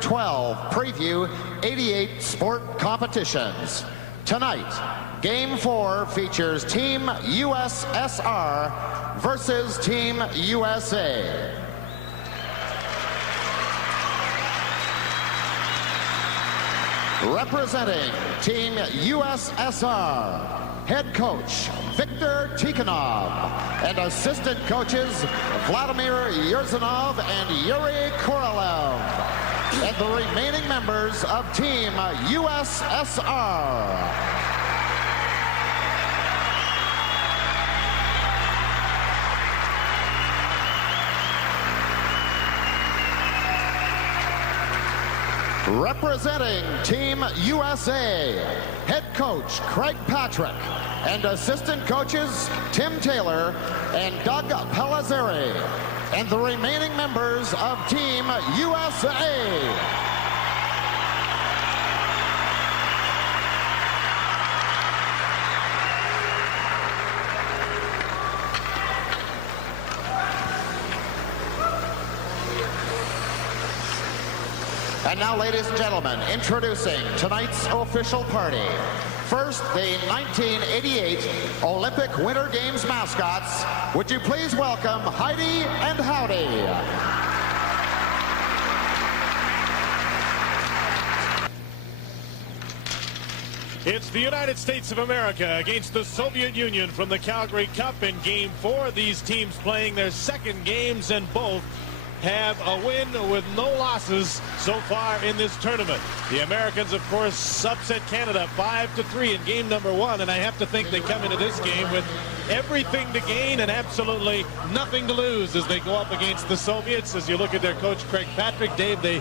12 preview 88 sport competitions. Tonight, Game 4 features Team USSR versus Team USA. Representing Team USSR, head coach Viktor Tikhonov and assistant coaches Vladimir Yurzanov and Yuri Korolev, and the remaining members of Team USSR. Representing Team USA, head coach Craig Patrick and assistant coaches Tim Taylor and Doug Palazzari, and the remaining members of Team USA. And now, ladies and gentlemen, introducing tonight's official party. First, the 1988 Olympic Winter Games mascots. Would you please welcome Heidi and Howdy. It's the United States of America against the Soviet Union from the Calgary Cup in Game 4. These teams playing their second games, and both have a win with no losses so far in this tournament. The Americans, of course, upset Canada 5-3 in game number 1, and I have to think they come into this game with everything to gain and absolutely nothing to lose as they go up against the Soviets. As you look at their coach, Craig Patrick, Dave, they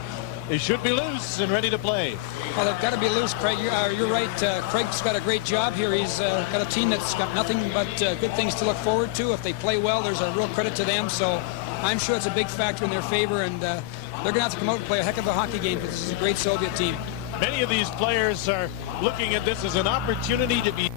should be loose and ready to play. Well, they've got to be loose, Craig. You're right. Craig's got a great job here. He's got a team that's got nothing but good things to look forward to. If they play well, there's a real credit to them. So I'm sure it's a big factor in their favor, and they're going to have to come out and play a heck of a hockey game because this is a great Soviet team. Many of these players are looking at this as an opportunity to be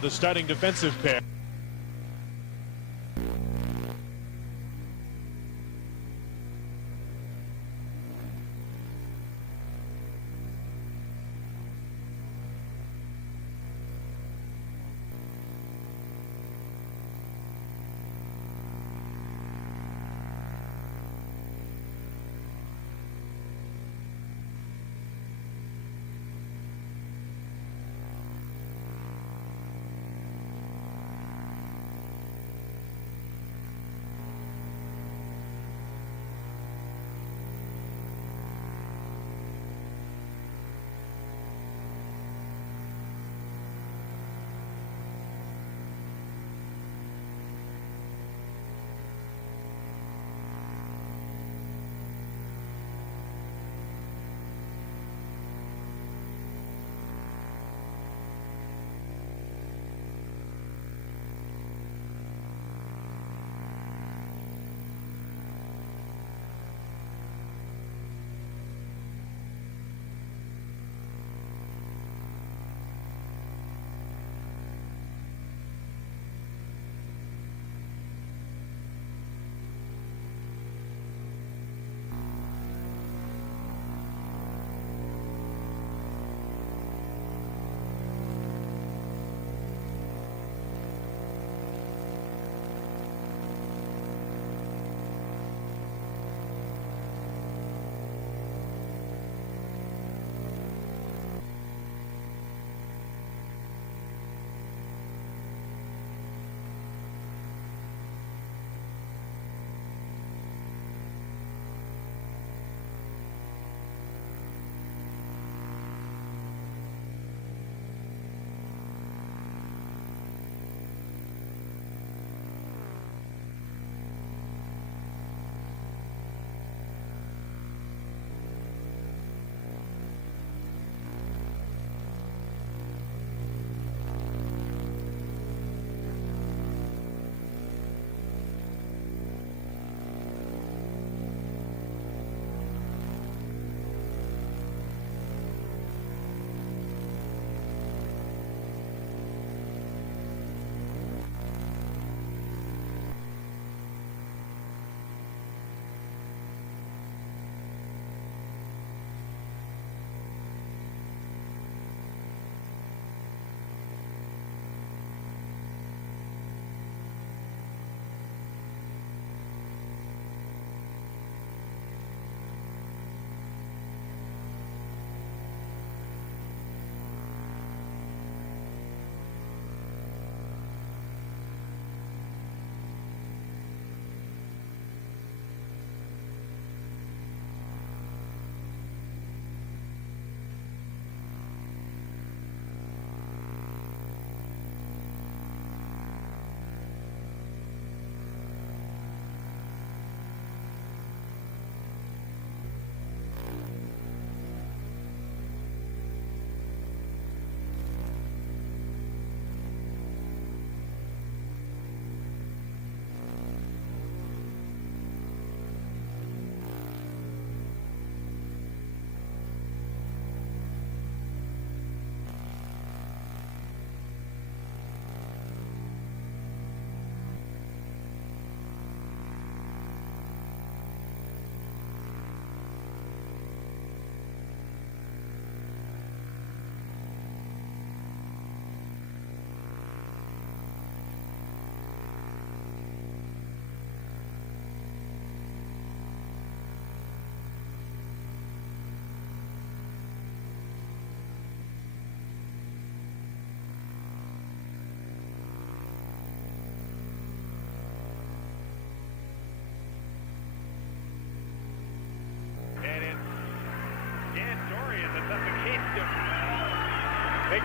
the starting defensive pair.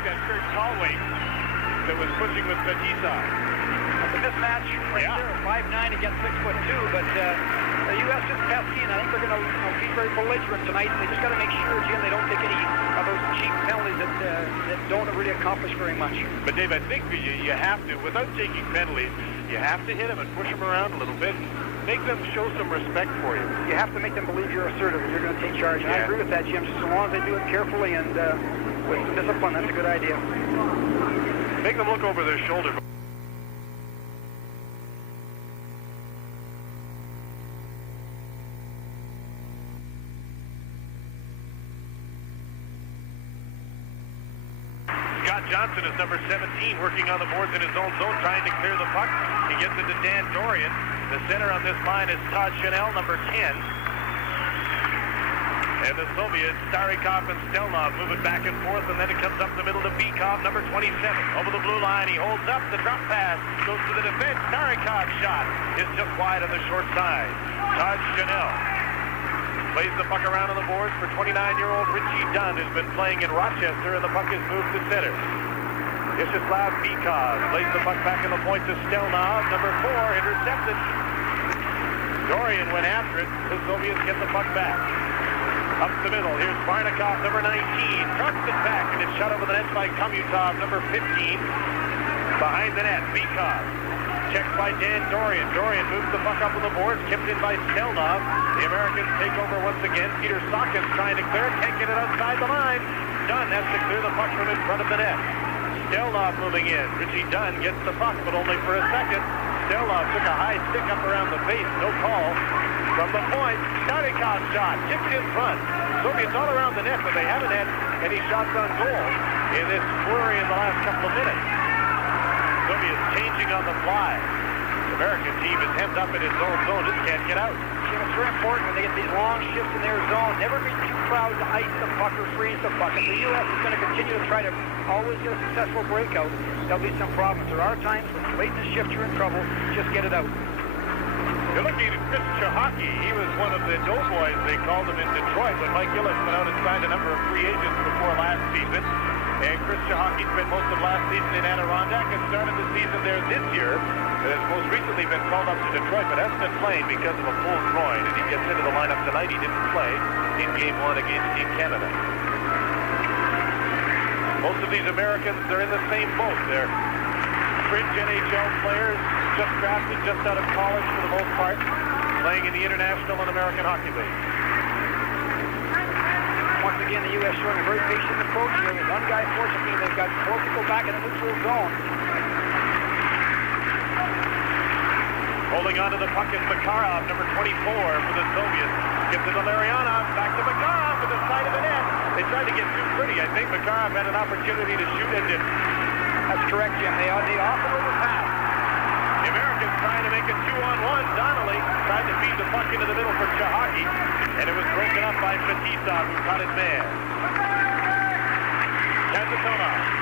Kurt Tallway that was pushing with Fetisov. It's a mismatch right there, 5'9" against 6'2", but the U.S. is pesky, and I think they're going to be very belligerent tonight. They just got to make sure, Jim, they don't take any of those cheap penalties that don't really accomplish very much. But Dave, I think you have to, without taking penalties, you have to hit them and push them around a little bit. Make them show some respect for you. You have to make them believe you're assertive and you're going to take charge. And I agree with that, Jim. Just as long as they do it carefully and with some discipline, that's a good idea. Make them look over their shoulder. Scott Johnson is number 17, working on the boards in his own zone, trying to clear the puck. He gets it to Dan Dorian. The center on this line is Todd Chanel, number 10. And the Soviets, Starikov and Stельнов, moving back and forth, and then it comes up the middle to Bykov, number 27. Over the blue line, he holds up, the drop pass, goes to the defense. Starikov's shot is just wide on the short side. Todd Chanel plays the puck around on the boards for 29-year-old Richie Dunn, who's been playing in Rochester, and the puck is moved to center. Vyacheslav Bykov plays the puck back in the point to Stельнов, number 4, intercepted. Dorian went after it. The Soviets get the puck back. Up the middle, here's Varnakov, number 19. Trucks it back, and it's shot over the net by Khomutov, number 15. Behind the net, Bykov. Checked by Dan Dorian. Dorian moves the puck up on the boards, kept in by Stельнов. The Americans take over once again. Peter Saukins trying to clear it, can't get it outside the line. Dunn has to clear the puck from in front of the net. Stельнов moving in. Richie Dunn gets the puck, but only for a second. Stельnov took a high stick up around the face. No call. From the point, Starikov's shot, kicked in front. Soviets all around the net, but they haven't had any shots on goal in this flurry in the last couple of minutes. Soviets changing on the fly. The American team is hemmed up in its own zone. Just can't get out. It's very important when they get these long shifts in their zone. Never be too proud to ice the puck or freeze the puck. If the U.S. is going to continue to try to always get a successful breakout, there'll be some problems. There are times when late in the shift you're in trouble. Just get it out. You're looking at Chris Chahaki. He was one of the doughboys, they called him in Detroit, when Mike Gillis went out and signed a number of free agents before last season. And Chris Chahaki spent most of last season in Adirondack and started the season there this year. Has most recently been called up to Detroit, but hasn't been playing because of a full groin. And he gets into the lineup tonight. He didn't play in Game 1 against Team Canada. Most of these Americans, they're in the same boat. They're fringe NHL players, just drafted, just out of college for the most part, playing in the International and American Hockey League. Once again, the U.S. showing a very patient approach here. With one guy forcing me, they've got 4 people back in the neutral zone. Holding on to the puck is Makharov, number 24 for the Soviets. Gives it to Larianov, back to Makharov to the side of the net. They tried to get too pretty. I think Makharov had an opportunity to shoot and didn't. That's correct, Jim. They often overpass. The Americans trying to make it 2-on-1. Donnelly tried to feed the puck into the middle for Chahaki, and it was broken up by Fetisov, who caught his man. Kazanov.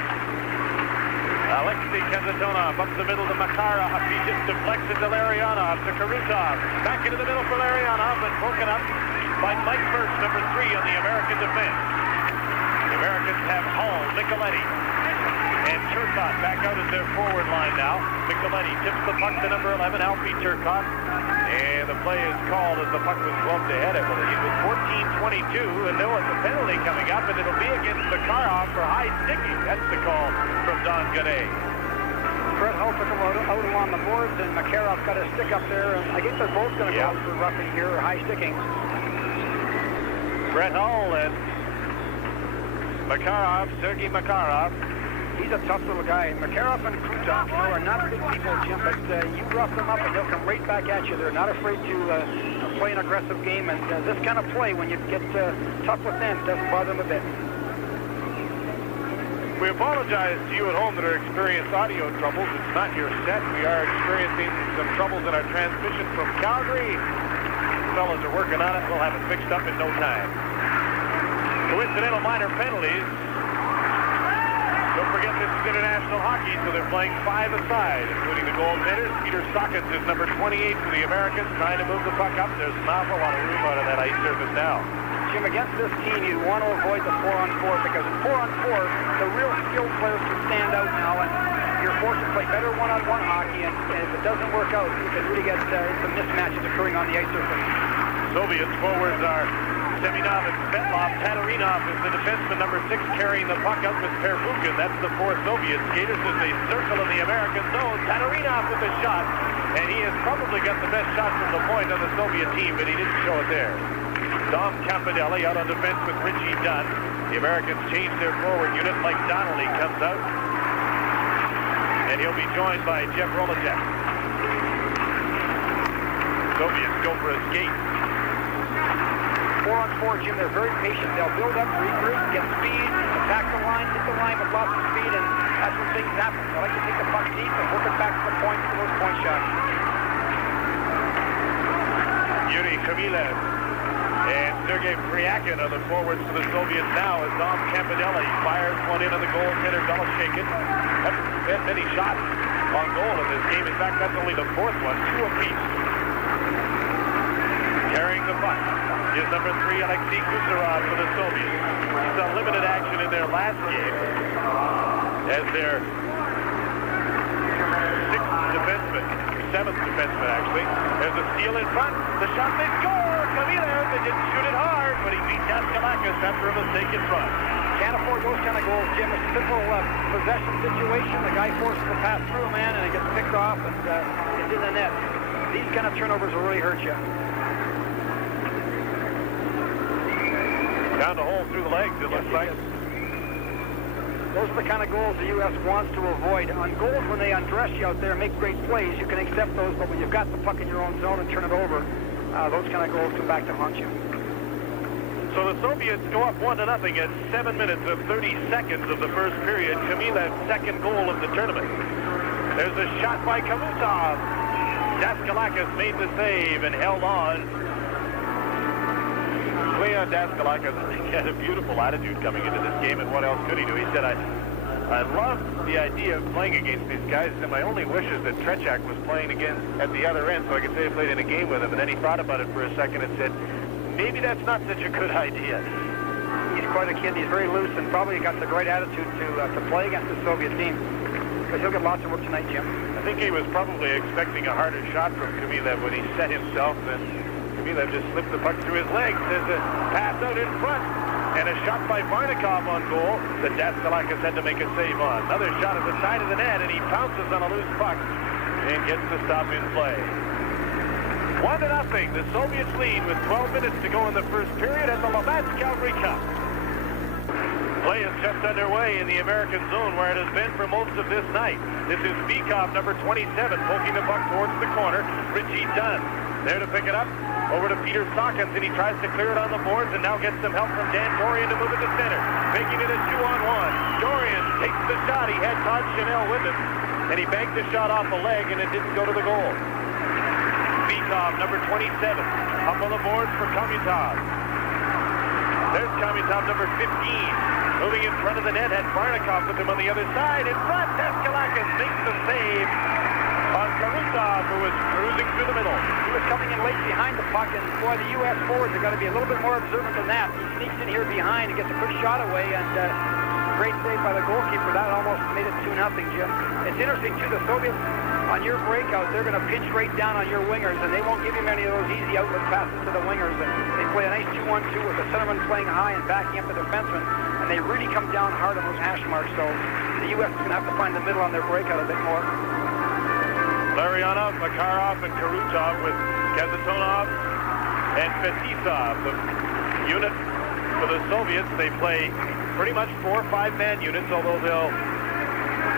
Alexei Kazanov up the middle to Makharov. He just deflects it to Larianov, to Krutov. Back into the middle for Larianov, and broken up by Mike First, number 3 on the American defense. The Americans have Hall, Nicoletti, and Turcotte back out as their forward line now. Nicoletti tips the puck to number 11, Alfie Turcotte. And the play is called as the puck was gloved ahead, I believe. It was 14-22, and there was a penalty coming up, and it'll be against Makharov for high sticking. That's the call from Don Gaudet. Brett Hull took him out along the boards, and Makharov got a stick up there. And I think they're both going to go for roughing here, or high sticking. Brett Hull and Makharov, Sergei Makharov. He's a tough little guy. Makharov and Krutov, are not big people, Jim, but you rough them up and they'll come right back at you. They're not afraid to play an aggressive game, and this kind of play, when you get tough with them, doesn't bother them a bit. We apologize to you at home that are experiencing audio troubles. It's not your set. We are experiencing some troubles in our transmission from Calgary. The fellas are working on it. We'll have it fixed up in no time. Coincidental minor penalties. Don't forget this is international hockey, so they're playing 5 aside, including the goaltenders. Peter Saukins is number 28 for the Americans, trying to move the puck up. There's an awful lot of room out of that ice surface now. Jim, against this team, you want to avoid the 4-on-4 because in 4-on-4, the real skilled players can stand out now, and you're forced to play better one-on-one hockey, and if it doesn't work out, you can really get some mismatches occurring on the ice surface. Soviets forwards are Semёnov and Svetlov. Tatarinovs is the defenseman, number 6, carrying the puck out with Первухин. That's the 4 Soviet skaters as they circle in the American zone. Tatarinovs with a shot, and he has probably got the best shot from the point on the Soviet team, but he didn't show it there. Dom Campanelli out on defense with Richie Dunn. The Americans change their forward unit. Mike Donnelly comes out, and he'll be joined by Jeff Rolacek. Soviets go for a skate. 4-on-4, Jim, they're very patient. They'll build up, regroup, get speed, attack the line, hit the line with lots of speed, and that's when things happen. They like to take the puck deep and work it back to the point for those point shots. Yuri Khmylev and Sergei Pryakin are the forwards for the Soviets now as Dom Campanelli fires one in on the goaltender Beloshakin. Haven't had many shots on goal in this game. In fact, that's only the 4th one, 2 apiece. Carrying the puck is number 3, Alexei Gusarov for the Soviets. He saw limited action in their last game as their 6th defenseman, 7th defenseman actually. There's a steal in front. The shot, they score! Khmylev, they didn't shoot it hard, but he beat Daskalakis after a mistake in front. Can't afford those kind of goals, Jim. It's a simple possession situation. The guy forces the pass through a man, and it gets picked off, and it's in the net. These kind of turnovers will really hurt you. Down the hole through the legs, it looks like. Those are the kind of goals the U.S. wants to avoid. On goals, when they undress you out there and make great plays, you can accept those, but when you've got the puck in your own zone and turn it over, those kind of goals come back to haunt you. So the Soviets go up 1-0 at 7 minutes and 30 seconds of the first period. Khmylev's 2nd goal of the tournament. There's a shot by Khmutov. Daskalakis made the save and held on. Leon Daskalakis had a beautiful attitude coming into this game, and what else could he do? He said, I love the idea of playing against these guys, and my only wish is that Trechak was playing again at the other end so I could say I played in a game with him. And then he thought about it for a second and said, maybe that's not such a good idea. He's quite a kid. He's very loose and probably got the right attitude to play against the Soviet team. Because he'll get lots of work tonight, Jim. I think he was probably expecting a harder shot from Khmylev when he set himself, and Khmylev just slipped the puck through his legs. There's a pass out in front, and a shot by Vardakov on goal that Daskalakis had to make a save on. Another shot at the side of the net, and he pounces on a loose puck and gets the stop in play. 1-0. The Soviets lead with 12 minutes to go in the first period at the Labatt's Calgary Cup. Play is just underway in the American zone where it has been for most of this night. This is Bykov, number 27, poking the puck towards the corner. Richie Dunn there to pick it up. Over to Peter Sawkins, and he tries to clear it on the boards and now gets some help from Dan Dorian to move it to center. Making it a 2-on-1. Dorian takes the shot. He had Todd Chanel with him, and he banked the shot off the leg, and it didn't go to the goal. Bykov, number 27, up on the boards for Khmutov. There's Khmutov, number 15. Moving in front of the net, had Vardakov with him on the other side. In front, Daskalakis makes the save on Krutov, who was cruising through the middle. He was coming in late behind the puck, and boy, the U.S. forwards have got to be a little bit more observant than that. He sneaks in here behind and gets a quick shot away, and great save by the goalkeeper. That almost made it 2-0, Jim. It's interesting, too, the Soviets, on your breakout, they're going to pinch right down on your wingers, and they won't give you many of those easy outlet passes to the wingers. And they play a nice 2-1-2 with the centerman playing high and backing up the defenseman, and they really come down hard on those hash marks. So the U.S. is going to have to find the middle on their breakout a bit more. Larionov, Makarov, and Krutov with Kasatonov and Fetisov. The unit for the Soviets, they play pretty much 4 or 5-man units, although they'll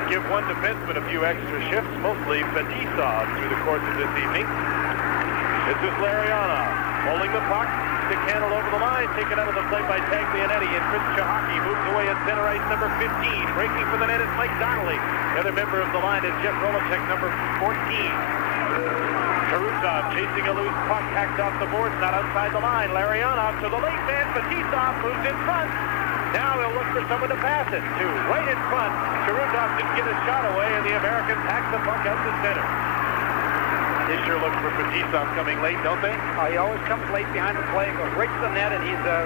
give one defenseman a few extra shifts, mostly Fetisov, through the course of this evening. This is Larionov holding the puck, stick handle over the line, taken out of the play by Taglianetti, and Chris Chahaki moves away at center ice, number 15. Breaking for the net is Mike Donnelly. The other member of the line is Jeff Rolacek, number 14. Krutov chasing a loose puck, hacked off the boards, not outside the line. Larionov to the late man, Fetisov moves in front. Now he'll look for someone to pass it to. Right in front, Krutov didn't get a shot away, and the Americans hack the puck out to center. The They sure look for Fetisov coming late, don't they? He always comes late behind the play, goes right to the net, and he's a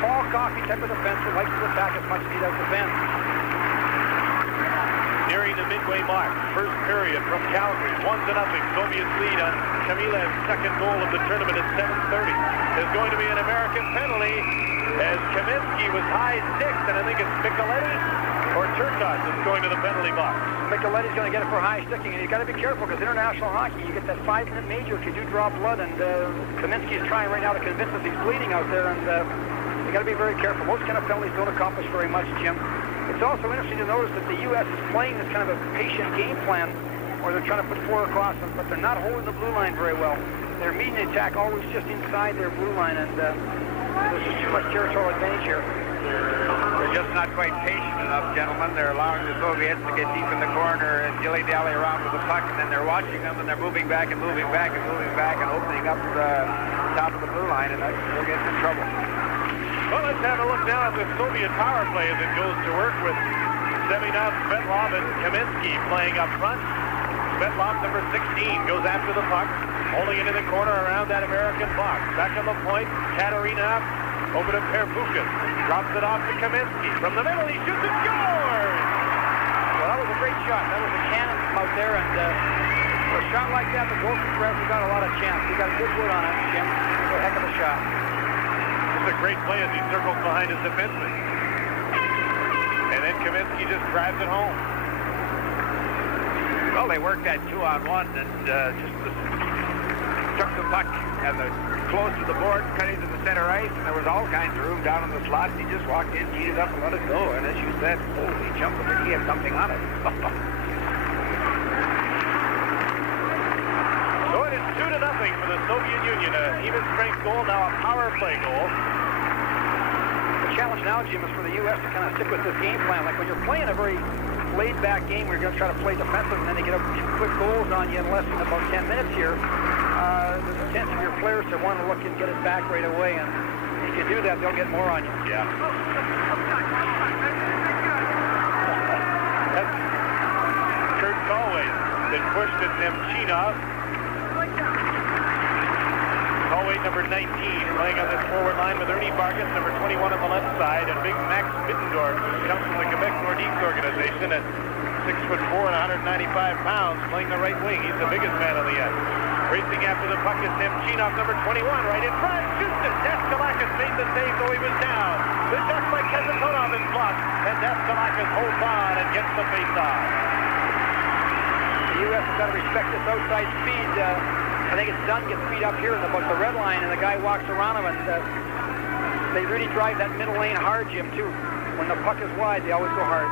Paul Coffey type of defenseman, likes to attack as much as he does defend. Nearing the midway mark, first period from Calgary, 1-0. Soviets lead on Kamilev's second goal of the tournament at 7:30. There's going to be an American penalty as Kamensky was high sixth, and I think it's Micheletti or Turcotte that's going to the penalty box. Micheletti's going to get it for high sticking, and you've got to be careful because international hockey, you get that 5-minute major if you do draw blood, and Kamensky is trying right now to convince us he's bleeding out there, and you got to be very careful. Most kind of penalties don't accomplish very much, Jim. It's also interesting to notice that the U.S. is playing this kind of a patient game plan where they're trying to put four across them, but they're not holding the blue line very well. They're meeting the attack always just inside their blue line, and there's just too much territorial advantage here. They're just not quite patient enough, gentlemen. They're allowing the Soviets to get deep in the corner and dilly-dally around with the puck, and then they're watching them, and they're moving back and moving back and moving back and opening up the top of the blue line, and they're getting in trouble. Well, let's have a look now at the Soviet power play as it goes to work with Semyonov, Svetlov, and Kamensky playing up front. Svetlov, number 16, goes after the puck, holding it in the corner around that American box. Back on the point, Tatarinovich over to Первухин. Drops it off to Kamensky. From the middle, he shoots and scores! Well, that was a great shot. That was a cannon from out there, and for a shot like that, the goalkeeper hasn't got a lot of chance. He got a good wood on it, Jim. It was a heck of a shot. It's a great play as he circles behind his defenseman. And then Kamensky just drives it home. Well, they worked that 2-on-1 and just took the puck and close to the board, cut into the center ice, and there was all kinds of room down in the slot. He just walked in, teed it up, and let it go. And as you said, holy jumping, he had something on it. So it is 2-0 for the Soviet Union. An even strength goal, now a power play goal. The challenge now, Jim, is for the U.S. to kind of stick with this game plan. Like when you're playing a very laid-back game where you're going to try to play defensive and then they get up 2 quick goals on you in less than about 10 minutes here, there's a chance for your players to want to look and get it back right away. And if you do that, they'll get more on you. Yeah. Kurt Galway's been pushed at Nemchinov. Galway, number 19, playing on this forward line with Ernie Vargas, number 21 on the left side, and big Max Bittendorf, who comes from the Quebec Nordiques organization at 6'4" and 195 pounds, playing the right wing. He's the biggest man on the ice. Racing after the puck is Nemchinov, number 21, right in front. Shoots it. Daskalakis made the save, though he was down. The shot by Kazantonov is blocked, and Daskalakis holds on and gets the face-off. The U.S. has got to respect this outside speed. I think it's Dunn gets beat up here about the red line, and the guy walks around him, and they really drive that middle lane hard, Jim, too. When the puck is wide, they always go hard.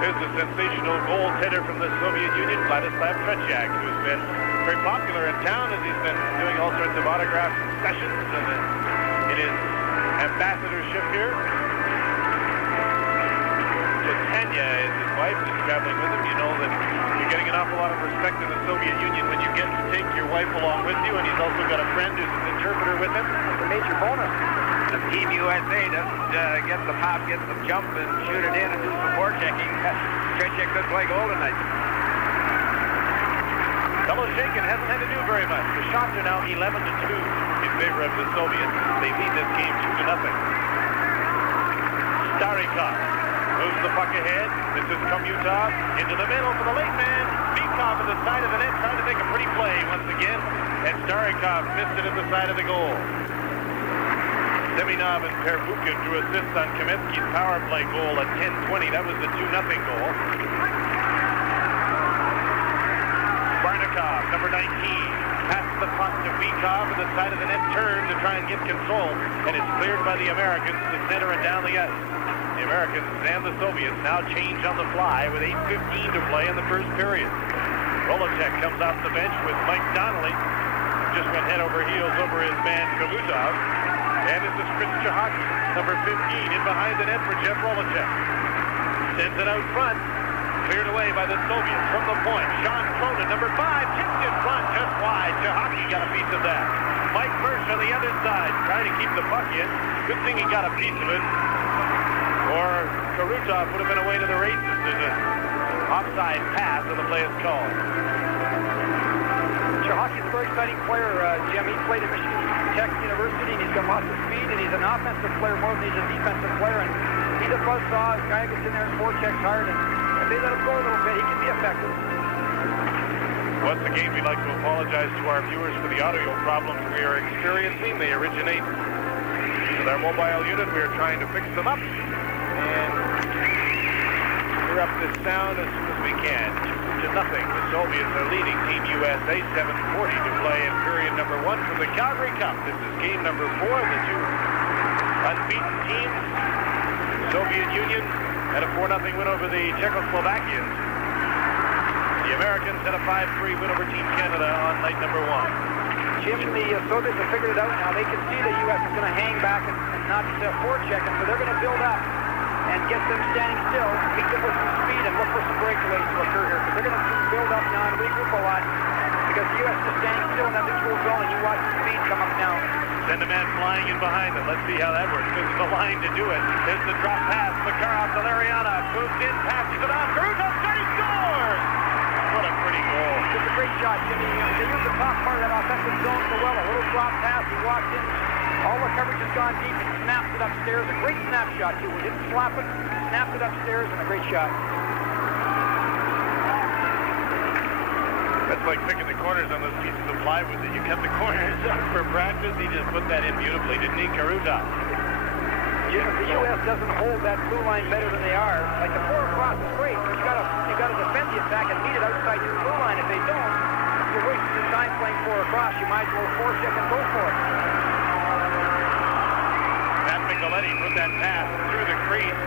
There's a sensational goaltender from the Soviet Union, Vladislav Tretiak, who's been very popular in town as he's been doing all sorts of autograph sessions in his ambassadorship here. Tanya is his wife, who's traveling with him. You know that you're getting an awful lot of respect in the Soviet Union when you get to take your wife along with you, and he's also got a friend who's an interpreter with him. It's a major bonus. The Team USA doesn't get the pop, get some jump, and shoot it in and do some forechecking. Tretiak could play goal tonight. Beloshakin hasn't had to do very much. The shots are now 11-2 in favor of the Soviets. They lead this game 2-0. Starikov moves the puck ahead. This is Khomutov into the middle for the late man. Bykov at the side of the net trying to make a pretty play once again. And Starikov missed it at the side of the goal. Semyonov and Первухин drew assists on Kamensky's power play goal at 10:20. That was the 2-0 goal. Vardakov, number 19, passes the puck to Bykov at the side of the net, turn to try and get control, and it's cleared by the Americans to center and down the ice. The Americans and the Soviets now change on the fly with 8:15 to play in the first period. Rolacek comes off the bench with Mike Donnelly, just went head over heels over his man Khomutov. And this is Chris Chahaki, number 15, in behind the net for Jeff Rolacek. Sends it out front, cleared away by the Soviets from the point. Sean Cronin, number 5, tipped in front, just wide. Chahaki got a piece of that. Mike Birch on the other side, trying to keep the puck in. Good thing he got a piece of it, or Krutov would have been away to the races. There's an offside pass, and the play is called. Hockey's a very exciting player, Jim. He played at Michigan Tech University, and he's got lots of speed, and he's an offensive player more than he's a defensive player. And he's a buzzsaw. A guy who gets in there and forechecks hard, and if they let him go a little bit, he can be effective. Once again, we'd like to apologize to our viewers for the audio problems we are experiencing. They originate with our mobile unit. We are trying to fix them up and clear up this sound as soon as we can. 2-0. The Soviets are leading Team USA 7:40 to play in period number 1 for the Calgary Cup. This is game number 4. The two unbeaten teams. The Soviet Union had a 4-0 win over the Czechoslovakians. The Americans had a 5-3 win over Team Canada on night number 1. Jim, the Soviets have figured it out now. They can see the U.S. is going to hang back and not forecheck, and so they're going to build up and get them standing still, meet them with some speed, and look for some breakaways to occur here. Because they're going to build up now and regroup a lot, because the U.S. is standing still in that neutral zone, and you watch the speed come up now. Send a man flying in behind them. Let's see how that works. This is the line to do it. There's the drop pass. Makarov to Larionov. Moves in, passes it on. Krutov, he scores! What a pretty goal. It's a great shot, Jimmy. They use the top part of that offensive zone so well. A little drop pass. He walked in. All the coverage has gone deep. He snaps it upstairs. A great snapshot, too. He didn't slap it. Snapped it upstairs, and a great shot. That's like picking the corners on those pieces of plywood that you cut the corners on for practice. He just put that in beautifully, didn't he, Krutov? Yeah, the U.S. doesn't hold that blue line better than they are. Like the 4 across is great. You got to defend the attack and meet it outside your blue line. If they don't, you're wasting your time playing 4 across. You might as well forecheck and go for it. Micheletti put that pass through the crease.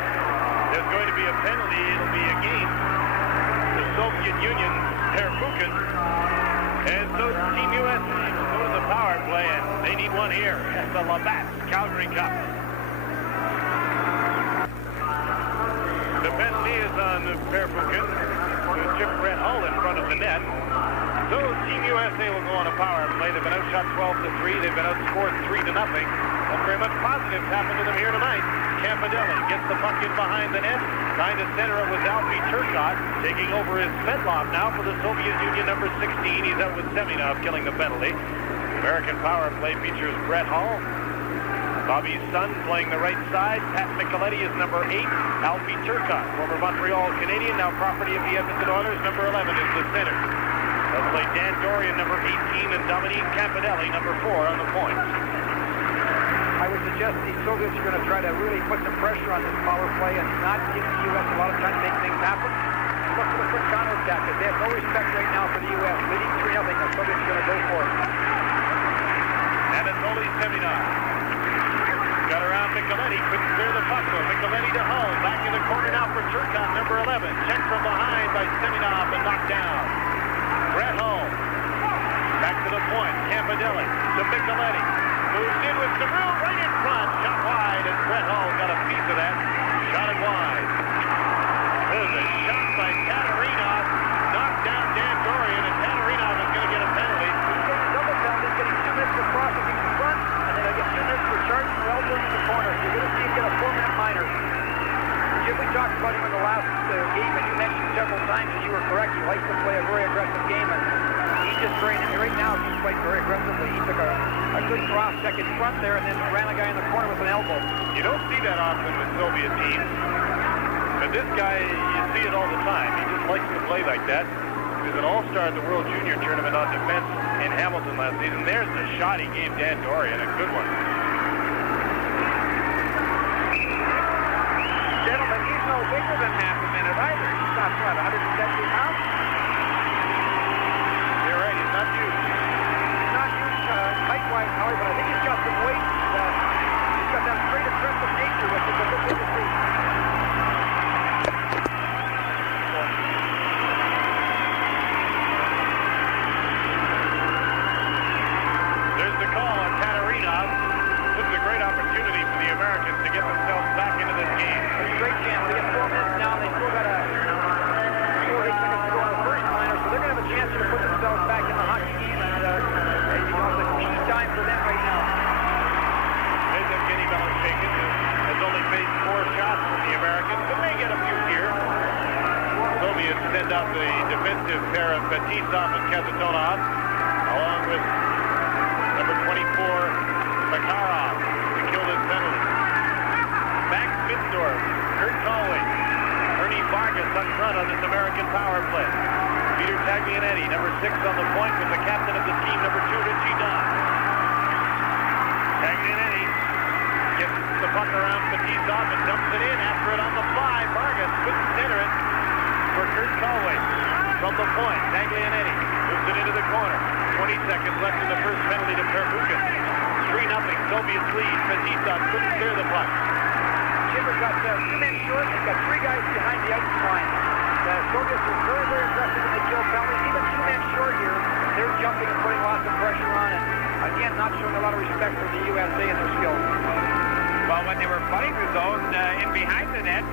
There's going to be a penalty. It'll be against the Soviet Union, Первухин. And so Team USA will go to the power play, and they need one here at the Labatt Calgary Cup. The penalty is on Первухin, who chipped Brett Hull in front of the net. So Team USA will go on a power play. They've been outshot 12-3. They've been outscored 3-0. Not very much positives happened to them here tonight. Campanelli gets the puck in behind the net. Trying to center it was Alfie Turcotte. Taking over is Svetlov now for the Soviet Union, number 16. He's out with Semyonov killing the penalty. American power play features Brett Hull. Bobby's son playing the right side. Pat Micheletti is number 8. Alfie Turcotte, former Montreal Canadian, now property of the Edmonton Oilers. Number 11 is the center. They'll play Dan Dorian, number 18, and Dominique Campanelli, number 4, on the points. I would suggest the Soviets are going to try to really put some pressure on this power play and not give the U.S. a lot of time to make things happen. Look for the quick counterattack, because they have no respect right now for the U.S. Leading 3-0, the Soviets are going to go for it. And it's only Semyonov. Got around Micheletti, couldn't clear the puck, so Micheletti to Hull. Back in the corner now for Turcotte, number 11. Checked from behind by Semyonov and knocked down. Brett Hull. Back to the point. Campanelli to Micheletti. Moves in with some room right in front. Shot wide, and Brett Hull got a piece of that. Shot it wide. There's a shot by Tatarinos. Knocked down Dan Dorian, and Tatarinos is going to get a penalty. He's getting a double penalty. He's getting 2 minutes for crossing in front, and then he'll get 2 minutes for charging or elbowing in the corner. You're going to see him get a 4-minute minor. Jim, we talked about him in the last game, and you mentioned several times, and you were correct. He likes to play a very aggressive game, and he's just right now. He's playing very aggressively. He took a good cross check in front there, and then ran a guy in the corner with an elbow. You don't see that often with Soviet teams, but this guy, you see it all the time. He just likes to play like that. He was an all-star at the World Junior Tournament on defense in Hamilton last season. There's the shot he gave Dan Dorian, a good one. Gentlemen, he's no bigger than half a minute either. He's not, 170 pounds? You're right, he's not huge. He's not huge height-wise, however, but I think he's got some weight. He's got that great aggressive nature, which is a good thing to see. There's the call on Tatarinos. This is a great opportunity for the Americans to get themselves back into this game. There's a great chance. They get 4 minutes now, and they still got 48 seconds to go on the first liner, so they're going to have a chance to put themselves back in the hockey game, and it's a key time for them right now. There's Evgeny Beloshakin, who has only faced 4 shots from the Americans, but they get a few here. Soviets send out the defensive pair of Fetisov and Kazantonov. along with number 24, Makarov, to kill this penalty. Max Fitzdorf, Kurt Galway, Ernie Vargas up front on this American power play. Peter Taglianetti, number 6 on the point with the captain of the team, number 2, Richie Dunn. Taglianetti gets the puck around Fetisov and dumps it in after it on the fly. Vargas couldn't center it for Kurt Galway from the point. Taglianetti moves it into the corner. 20 seconds left in the first penalty to Первухин. 3-0 Soviets lead. Fetisov couldn't clear the puck. Chipper's got 2 men short. He's got 3 guys behind the ice line. The Soviets are very, very aggressive when they kill penalties. Even 2 men short here, they're jumping and putting lots of pressure on, and again, not showing a lot of respect for the USA and their skills. Well, when they were fighting the zone in behind the net,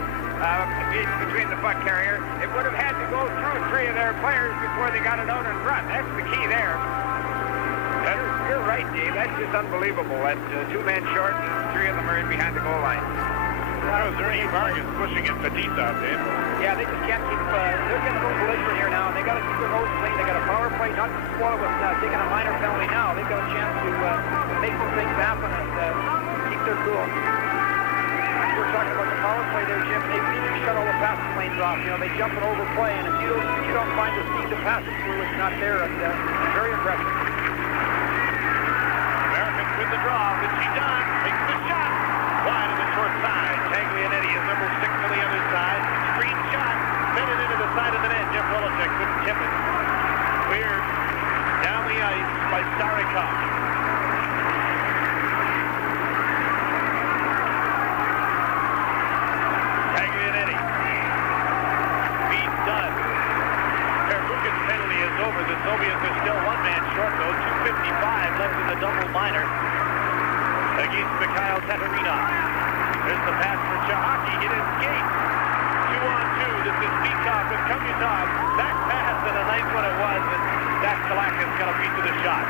between the puck carrier, it would have had to go through 3 of their players before they got it out in front. That's the key there. You're right, Dave. That's just unbelievable. That 2 men short, and 3 of them are in behind the goal line. That was Ernie Vargas pushing at Fetisov, Dave. Yeah, they just can't keep, they're getting a little belligerent here now, and they got to keep their nose clean. They got a power play, not to spoil it with taking a minor penalty now. They've got a chance to make some things happen and keep their cool. We're talking about the power play there, Jim. They seem to shut all the passing lanes off. You know, they jump and overplay, and if you don't find the seam to pass it through, it's not there. It's very impressive. Americans win the draw. Richie Dunn takes the shot. Wide of the short side. Taglianetti is number 6 on the other side. Screen shot. Fed it into the side of the net. Jeff Wolochek couldn't tip it. Cleared down the ice by Starikov. Taglianetti. Feed Dunn. Первухin's penalty is over. The Soviets are still 1 man short, though. 2:55 left in the double minor against Mikhail Tatarinovich. There's the pass for Chahaki. Hit his skate. 2-on-2. This is Bykov with Kamutov. Back pass, and a nice one it was. And Daskalakis got a piece of the shot.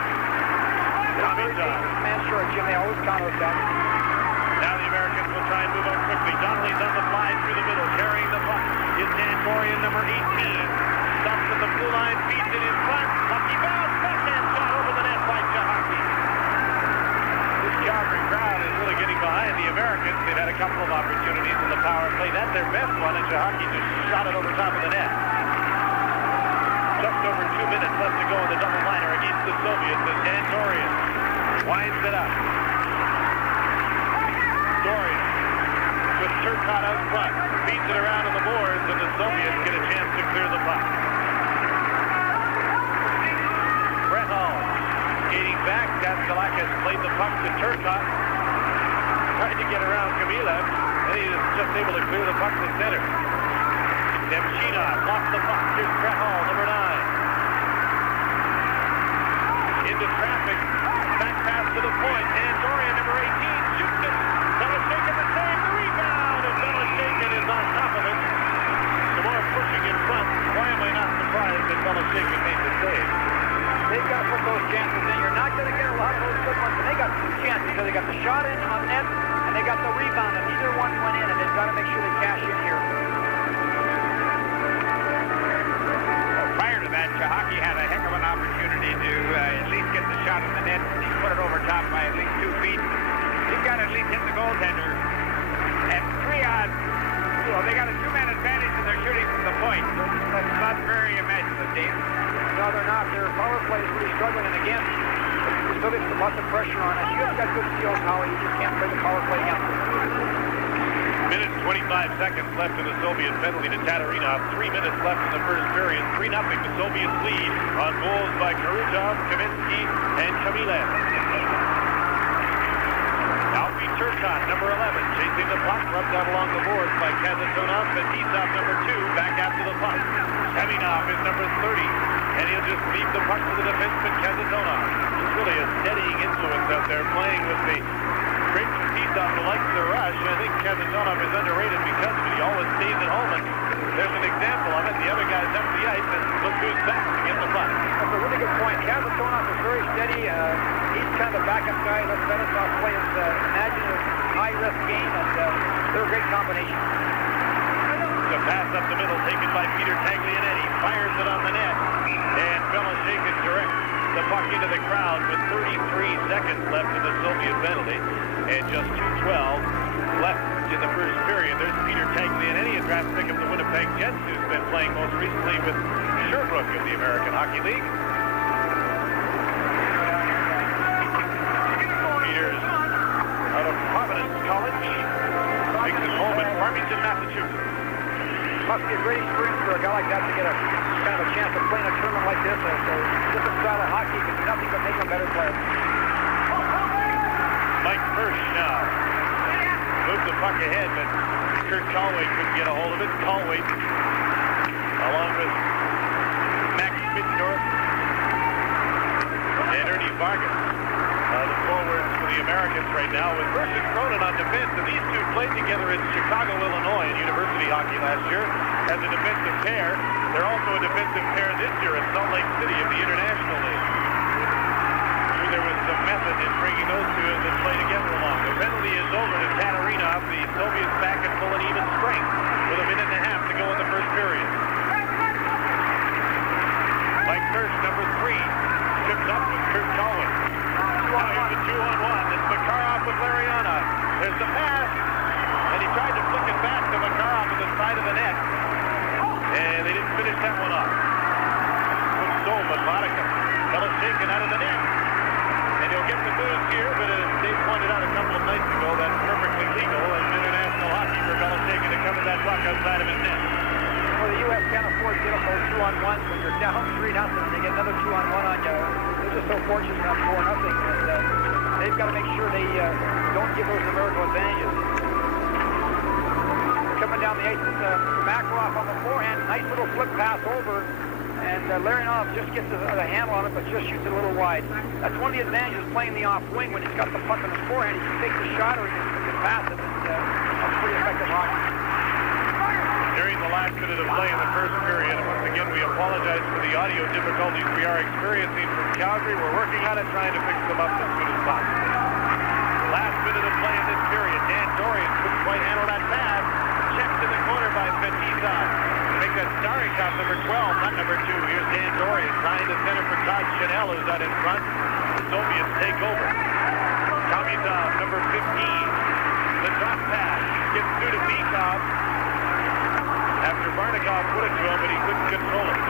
Kamutov. Man short, Jim. They always counter-attack. Now the Americans will try and move on quickly. Donnelly's on the fly through the middle, carrying the puck. It's Andorian, number 18. Stops at the blue line, feeds it in front. Lucky bounce. Backhand shot over the net by Chahaki. This Calgary crowd is really getting behind the Americans. They've had a couple of opportunities in the power play. That's their best one, and Chahaki just shot it over top of the net. Just over 2 minutes left to go in the double minor against the Soviets as Andorian winds it up. Dorian with Turcotte out front. Feeds it around on the boards, and the Soviets get a chance to clear the puck. Brett Hall skating back. Daskalakis played the puck to Turcotte. Tried to get around Khmylev, and he is just able to clear the puck to center. Nemchinov lost the puck. Here's Brett Hall, number 9. Into traffic. Back pass to the point. And Dorian, number 18, shoots it. Belошейkin the save. The rebound. And Belошейkin is on top of it. Some more pushing in front. Why am I not surprised that Belошейkin made the save? They've got to put those chances in. You're not going to get a lot of those good ones. And they got 2 chances. So they got the shot in on net, and they got the rebound. And neither one went in, and they've got to make sure they cash in here. Prior to that, Chahaki had a heck of an opportunity to at least get the shot in the net. He put it over top by at least 2 feet. He's got to at least hit the goaltender. And 3 odds, well, they got a 2-man advantage and they're shooting from the point. That's not very imaginative, Dave. No, they're not. Their power play is really struggling. And again, the Soviets put lots of pressure on us. You've got good skills, Howie. You just can't play the power play against them. Minute 25 seconds left in the Soviet penalty to Tatarinovich. 3 minutes left in the first period. 3-0 the Soviets lead on goals by Krutov, Kamensky, and Khmylev. Alfie Turcotte, number 11, chasing the puck, rubbed out along the boards by Kazantonov. Fetисov, number 2, back after the puck. Semyonov is number 30, and he'll just leave the puck to the defenseman Kazantonov. He's really a steadying influence out there, playing with the great Fetисov who likes the rush. I think Kazantonov is underrated because of it. He always stays at home, and there's an example of it. The other guy's up the ice, and look who's back to get the puck. That's a really good point. Kazantonov is very steady. He's kind of the backup guy. Let Fettisov play his imaginative high-risk game, and they're a great combination. The pass up the middle taken by Peter Taglianetti. Fires it on the net, and Belошейkin directs the puck into the crowd with 33 seconds left in the Soviet penalty and just 2:12 left in the first period. There's Peter Taglianetti, a draft pick of the Winnipeg Jets, who's been playing most recently with Sherbrooke in the American Hockey League. Peter's out of Providence College, makes his home in Farmington, Massachusetts. Must be a great experience for a guy like that to get a kind of a chance to play in a tournament like this. So different style of hockey can do nothing but make him a better player. Mike Hirsch now moves the puck ahead, but Kurt Calway couldn't get a hold of it. Calway, along with Max Middendorf and Ernie Vargas, the forwards for the Americans right now, with Hirsch and Cronin on defense. And these two played together in Chicago, Illinois, in university hockey last year as a defensive pair. They're also a defensive pair this year at Salt Lake City of the International League. There was some method in bringing those two as they play together along. The penalty is over to Tatarinovich. The Soviets back at full and even strength with a minute and a half to go in the first period. Mike Hirsch, number 3, trips up with Kurt Calway. Now here's the 2-on-1. It's Makarov with Lariionov. There's the pass, and he tried to flick it back to Makarov at the side of the net, and they didn't finish that one off. Good soul, but Monica. Beloshakin out of the net. And he'll get the boost here, but as Dave pointed out a couple of nights ago, that's perfectly legal in international hockey for Beloshakin to cover that puck outside of his net. Well, the U.S. can't afford to get up those 2-on-1s when you're down 3-0. They get another 2-on-1 on you. They're just so fortunate to have 4-0. And they've got to make sure they don't give those numerical advantages. Coming down the ice, it's Makarov on the forehand. Nice little flip pass over. And Larianov just gets the handle on it, but just shoots it a little wide. That's one of the advantages of playing the off wing. When he's got the puck on his forehand, he can take the shot or he can pass it. That's pretty effective hockey. During the last minute of play in the first period, and once again, we apologize for the audio difficulties we are experiencing from Calgary. We're working on it, trying to fix them up as soon as possible. Last minute of play in this period. Dan Dorian couldn't quite handle that pass. Checked in the corner by Fetisov. Make that Starikov, number 12, not number 2. Here's Dan Dorian trying to center for Todd Chanel, who's out in front. The Soviets take over. Kamyatov, number 15. The drop pass gets through to Bykov. After Vardakov put it to him, but he couldn't control it.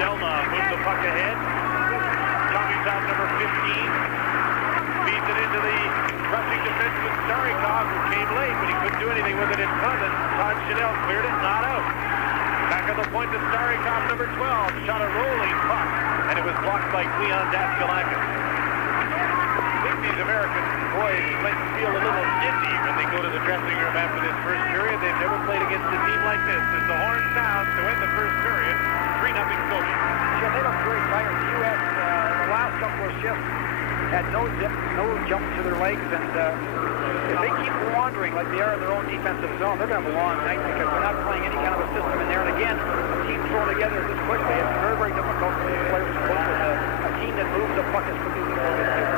Stельнов moves the puck ahead. Kamyatov, number 15. Feeds it into the rushing defenseman Starikov, who came late, but he couldn't do anything with it in front. And Todd Chanel cleared it, not out. Back at the point to Starikov, number 12. Shot a rolling puck, and it was blocked by Leon Daskalakis. I think these American boys might feel a little dizzy when they go to the dressing room after this first period. They've never played against a team like this. As the horn sounds to end the first period, 3-0 Soviets. Yeah, they look very tired. The U.S. The last couple of shifts had no jump to their legs, and if they keep wandering like they are in their own defensive zone, they're going to have a long night because they're not playing any kind of a system in there. And again, a team thrown together this quickly, it's very, very difficult for these players to work with a team that moves the puck as quickly as the Soviets do.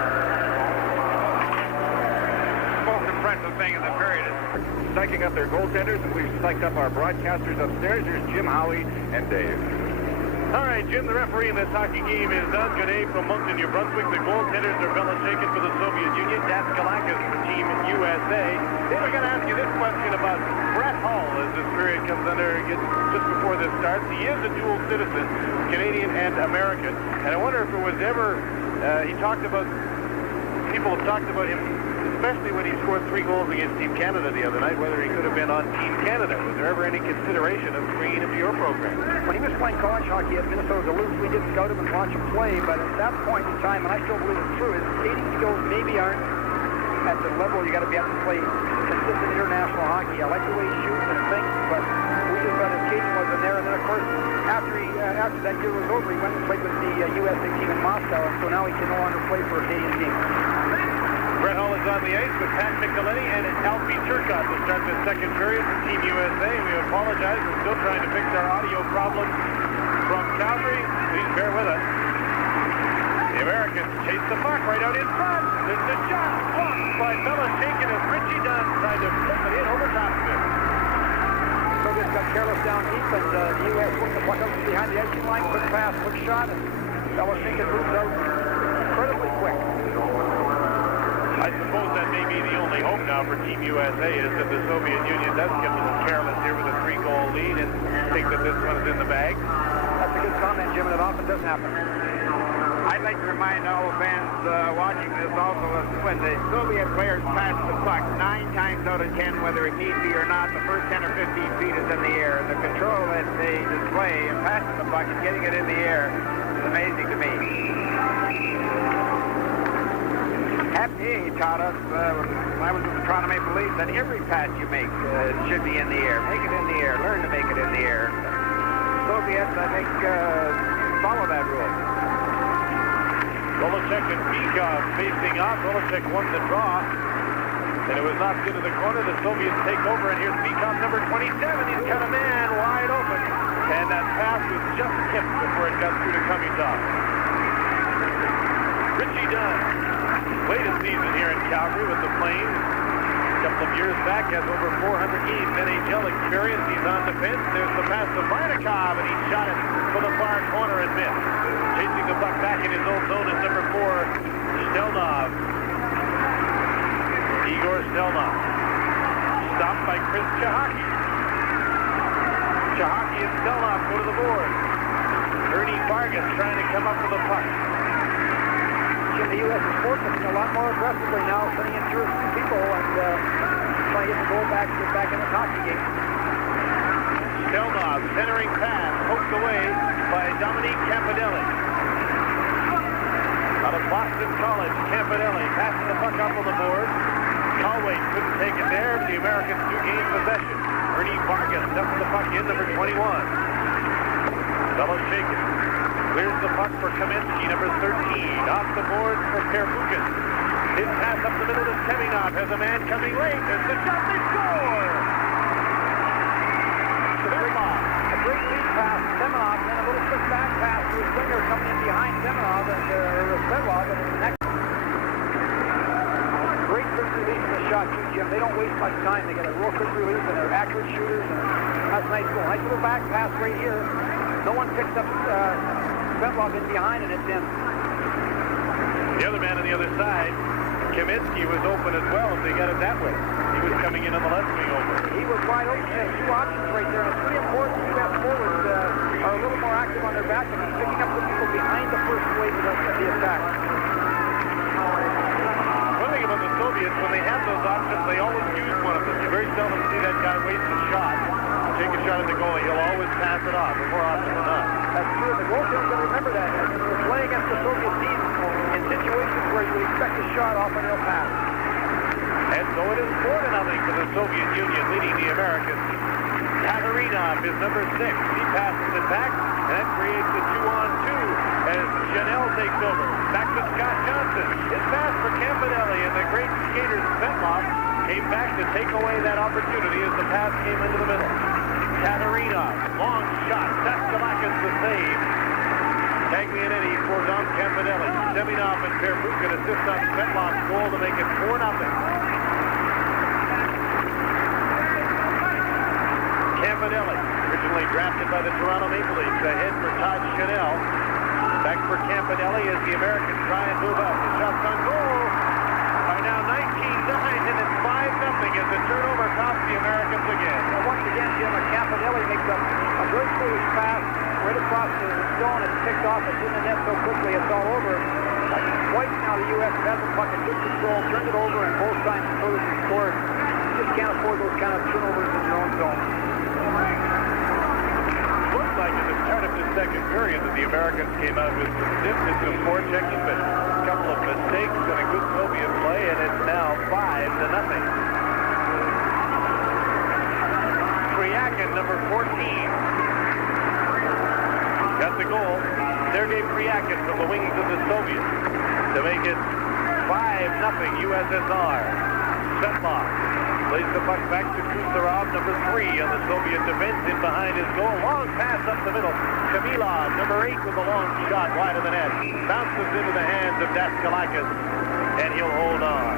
The most impressive thing in the period is psyching up their goaltenders, and we've psyched up our broadcasters upstairs. Here's Jim, Howie, and Dave. All right, Jim, the referee in this hockey game is done. Good day from Moncton, New Brunswick. The goaltenders are Beloshakin for the Soviet Union, Daskalakis for Team USA. Then we're going to ask you this question about Brett Hull as this period comes under just before this starts. He is a dual citizen, Canadian and American. And I wonder if it was ever, people have talked about him, especially when he scored 3 goals against Team Canada the other night, whether he could have been on Team Canada. Was there ever any consideration of bringing him to your program? When he was playing college hockey at Minnesota Duluth, we did scout him and watch him play, but at that point in time, and I still believe it's true, his skating skills maybe aren't at the level you got to be able to play consistent international hockey. I like the way he shoots and thinks, but we just thought his skating wasn't there. And then, of course, after that year was over, he went and played with the USA team in Moscow, and so now he can no longer play for a Canadian team. Brett Hull is on the ice with Pat Michelini and Alfie Turcotte to start the second period for Team USA. We apologize. We're still trying to fix our audio problems from Calgary. Please bear with us. The Americans chase the puck right out in front. There's the shot blocked by Beloshakin as Richie Dunn tried to flip it in over top of him. Soviets got careless down deep, and the U.S. put the puck out behind the edge line, quick pass, quick shot, and Beloshenko moves out incredibly quick. I suppose that may be the only hope now for Team USA is that the Soviet Union does get a little careless here with a 3-goal lead and think that this one is in the bag. That's a good comment, Jim, and it often does happen. I'd like to remind all the fans watching this also that when the Soviet players pass the puck, 9 times out of 10, whether it need be or not, the first 10 or 15 feet is in the air. The control that they display in passing the puck and getting it in the air is amazing to me. He taught us when I was with the Toronto Maple Leafs that every pass you make should be in the air. Make it in the air. Learn to make it in the air. Soviets, I think, follow that rule. Beloshenko and Bykov facing off. Beloshenko won the draw, and it was knocked into the corner. The Soviets take over, and here's Bykov, number 27. He's got a man wide open, and that pass was just tipped before it got through to Kamutov. Richie Dunn, latest season here in Calgary with the Flames. A couple of years back, has over 400 games NHL experience. He's on defense. There's the pass to Vardakov, and he shot it for the far corner and missed. Chasing the puck back in his own zone is number 4, Stельнов. Igor Stельnov. Stopped by Chris Chahaki. Chahaki and Stельnov go to the board. Ernie Vargas trying to come up with the puck. Jim, the U.S. is forcing a lot more aggressively now, sending in 2 or 3 people and trying to get the goal back in the hockey game. Stельnov, centering pass, poked away by Dominique Campanelli. Out of Boston College, Campanelli passing the puck up on the board. Colway couldn't take it there, but the Americans do gain possession. Ernie Vargas dumped the puck in, number 21. Beloshenko clears the puck for Kamensky, number 13. Off the board for Pierwukin. His pass up the middle to Semyonov. Has a man coming late. There's the shot. They score! A great lead pass to Semyonov, and then a little quick back pass to his winger coming in behind Semyonov and Svetlov, and the next. Great quick release in the shot too, Jim. They don't waste much time. They get a real quick release, and they're accurate shooters, and that's a nice goal. Nice little back pass right here. No one picks up Svetlov in behind, and it's in. The other man on the other side, Kamensky, was open as well if they got it that way. He was coming in on the left wing over. He was wide open. He had 2 options right there. And it's pretty important that forwards are a little more active on their back and picking up the people behind the first wave of the attack. One thing about the Soviets, when they have those options, they always use one of them. You very seldom see that guy waste a shot. Take a shot at the goalie. He'll always pass it off, but more often than not. That's true. The goaltenders got to remember that. We're playing against the Soviet team in situations where you would expect a shot off and he'll pass. And so it is 4-0 for the Soviet Union, leading the Americans. Tatarinovich is number 6. He passes it back, and that creates a 2-on-2 as Chanel takes over. Back to Scott Johnson. His pass for Campanelli, and the great skater Svetlov came back to take away that opportunity as the pass came into the middle. Tatarinovich, long shot. Daskalakis the save. Taglianetti for Dom Campanelli. Semyonov and Pierwukin assist on Svetlov's goal to make it 4-0. Campanelli, originally drafted by the Toronto Maple Leafs, ahead for Todd Chanel. Back for Campanelli as the Americans try and move up. The shot's on goal. By now 19-9, and it's 5-0 as the turnover costs the Americans again. Well, once again, Jim, Campanelli makes a very foolish pass right across the zone. It's picked off. It's in the net so quickly it's all over. Twice now the U.S. has the puck in good control, turned it over, and both times the Soviets scored. You just can't afford those kind of turnovers in your own zone. Looks like at the start of the second period that the Americans came out with some stiffness and forechecking, but a couple of mistakes and a good Soviet play, and it's now 5-0. Pryakin, number 14, got the goal. Sergei Pryakin from the wings of the Soviets to make it 5-0 USSR. Svetlov plays the puck back to Gusarov, number 3 on the Soviet defense, in behind his goal. Long pass up the middle. Kamilov, number 8, with a long shot wide of the net. Bounces into the hands of Daskalakis, and he'll hold on.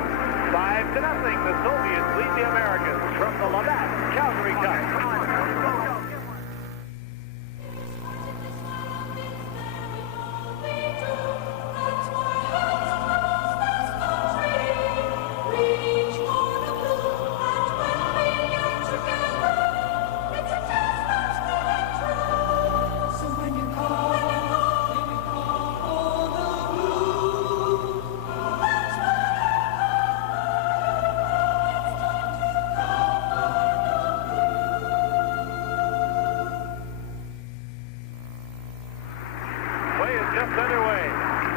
5-0. The Soviets lead the Americans from the Labatt Calgary Cup. just underway.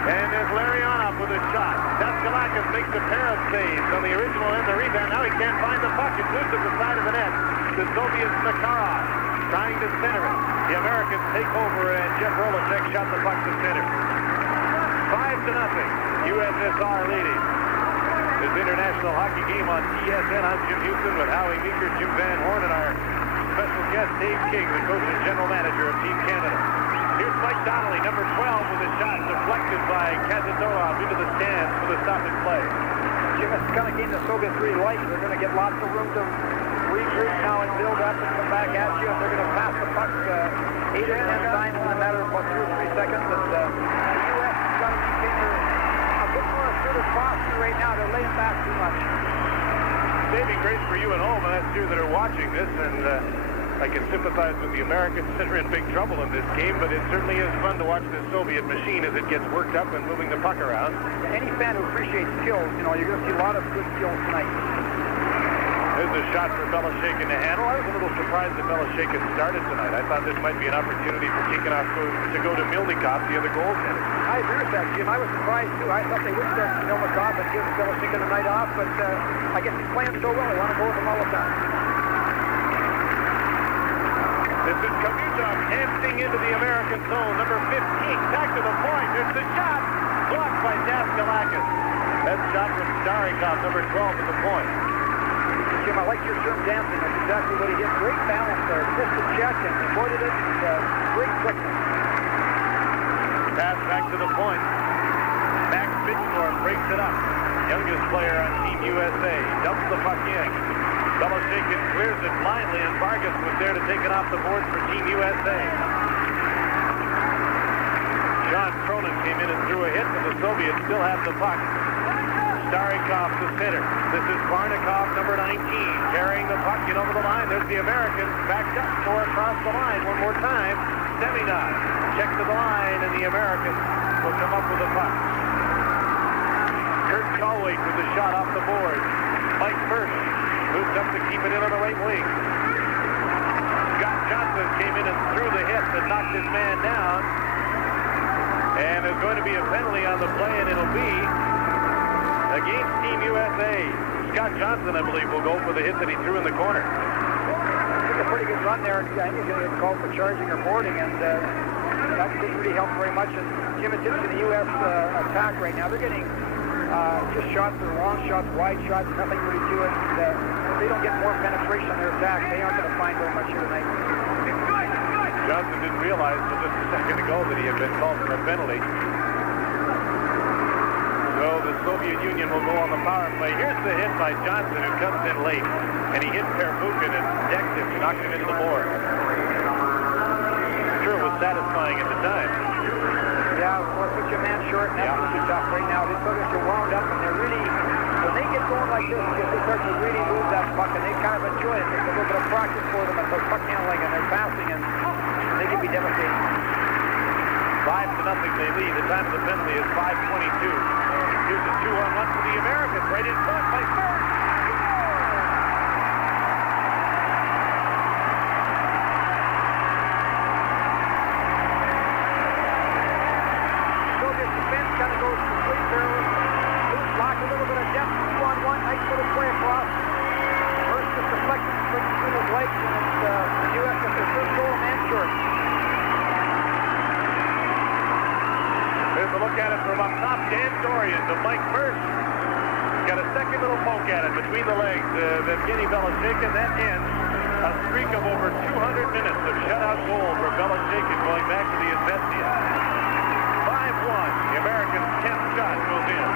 And there's Larionov with a shot. Daskalakis makes a pair of saves on the original and the rebound. Now he can't find the puck. It's loose at the side of the net. The Soviets Makarov trying to center it. The Americans take over, and Jeff Rolacek shot the puck to center. 5-0. USSR leading. This international hockey game on TSN. I'm Jim Houston with Howie Meeker, Jim Van Horn, and our special guest, Dave King, the coach and general manager of Team Canada. Here's Mike Donnelly, number 12, with a shot deflected by Kazatolov into the stands for the stop and play. Jim, it's the kind of game the Soviets really like. They're going to get lots of room to regroup now and build up and come back at you. And they're going to pass the puck 8 or 10 times in a matter of about 2 or 3 seconds. And the U.S. has got to maintain a bit more assertive posture right now. They're laying back too much. Saving grace for you at home, and that's you that are watching this. And I can sympathize with the Americans that are in big trouble in this game, but it certainly is fun to watch this Soviet machine as it gets worked up and moving the puck around. Any fan who appreciates skills, you know, you're going to see a lot of good skills tonight. There's a shot for Beloshakin to handle. I was a little surprised that Beloshakin started tonight. I thought this might be an opportunity for Kikinoff to go to Mylnikov, the other goaltender. I agree with that, Jim. I was surprised, too. I thought they would start Mylnikov and give Beloshakin a night off, but I guess he's playing so well, they want to go with him all the time. This is Khmutov dancing into the American zone. Number 15, back to the point. There's the shot. Blocked by Daskalakis. That shot from Starikov, number 12 at the point. Jim, I like your term dancing. That's exactly what he did. Great balance there. Just a check and avoided it. And, great quickness. Pass back to the point. Max Bitzdorf breaks it up. Youngest player on Team USA. Dumps the puck in. Beloshakin clears it blindly, and Vargas was there to take it off the boards for Team USA. John Cronin came in and threw a hit, but the Soviets still have the puck. Starikov to center. This is Vardakov, number 19, carrying the puck in over the line. There's the Americans backed up, more across the line one more time. Semyonov checks to the line, and the Americans will come up with the puck. Kurt Kalwake with the shot off the board. Mike First moves up to keep it in on the right wing. Scott Johnson came in and threw the hit that knocked his man down. And there's going to be a penalty on the play, and it'll be against Team USA. Scott Johnson, I believe, will go for the hit that he threw in the corner. Took a pretty good run there, and he's going to get called for charging or boarding, and that didn't really help very much. And Jim, it's interesting, the U.S. Attack right now, they're getting just shots, they're long shots, wide shots, nothing really to it. And, if they don't get more penetration on their attack, they aren't going to find very much here tonight. Johnson didn't realize until just a second ago that he had been called for a penalty. So the Soviet Union will go on the power play. Here's the hit by Johnson, who comes in late, and he hit Pierwukhin and decked him, knocked him into the board. Sure, it was satisfying at the time. Yeah, of course, put your man short, and that's going to be tough right now. These Soviets are wound up, and they're really, when they get going like this, they start to really move that puck, and they kind of enjoy it. It's a little bit of practice for them, and they're puck handling, and they're passing, and they can be devastating. 5-0 they lead. The time of the penalty is 5:22. Here's a 2-on-1 for the Americans, right in front by First. Soviet defense kind of goes complete barrel. Loose lock, a little bit of depth, 2-on-1, nice little play across. First is deflected between his legs, and it's the U.S. with their first goal, man short. There's a look at it from up top. Dan Dorian to Mike First. Got a second little poke at it between the legs of Evgeny Beloshakin. That ends a streak of over 200 minutes of shutout goal for Beloshakin going back to the Izvestia. 5-1. The Americans' 10th shot goes in.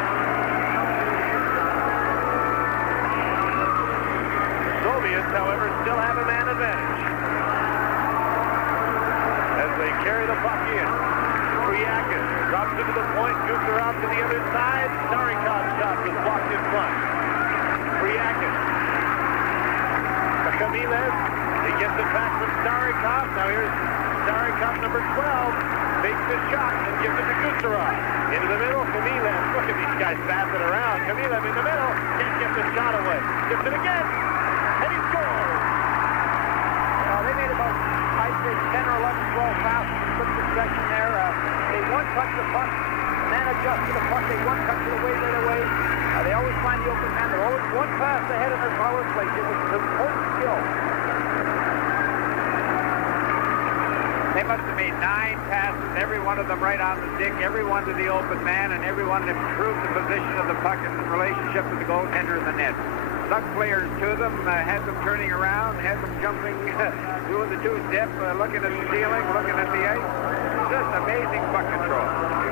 The Soviets, however, still have a man advantage as they carry the puck in. Pryakin drops it to the point, Gusarov to the other side. Starikov's shot was blocked in front. Pryakin. Khmyľov. He gets it back from Starikov. Now here's Starikov, number 12. Makes the shot and gives it to Gusarov. Into the middle, Khmyľov. Look at these guys passing around. Khmyľov in the middle. Can't get the shot away. Gets it again. And he scores. They made about, I'd say, 10 or 11, 12 passes in quick succession there. They one-touch to the puck. The man adjusts to the puck. They one touch it away right away. They always find the open man. They're always one pass ahead of their power play. It was an important skill. They must have made 9 passes, every one of them right on the stick, every one to the open man, and every one improved the position of the puck in relationship to the goaltender in the net. Stuck players to them, had them turning around, had them jumping, doing the two-step, looking at the ceiling, looking at the ice. Just amazing puck control.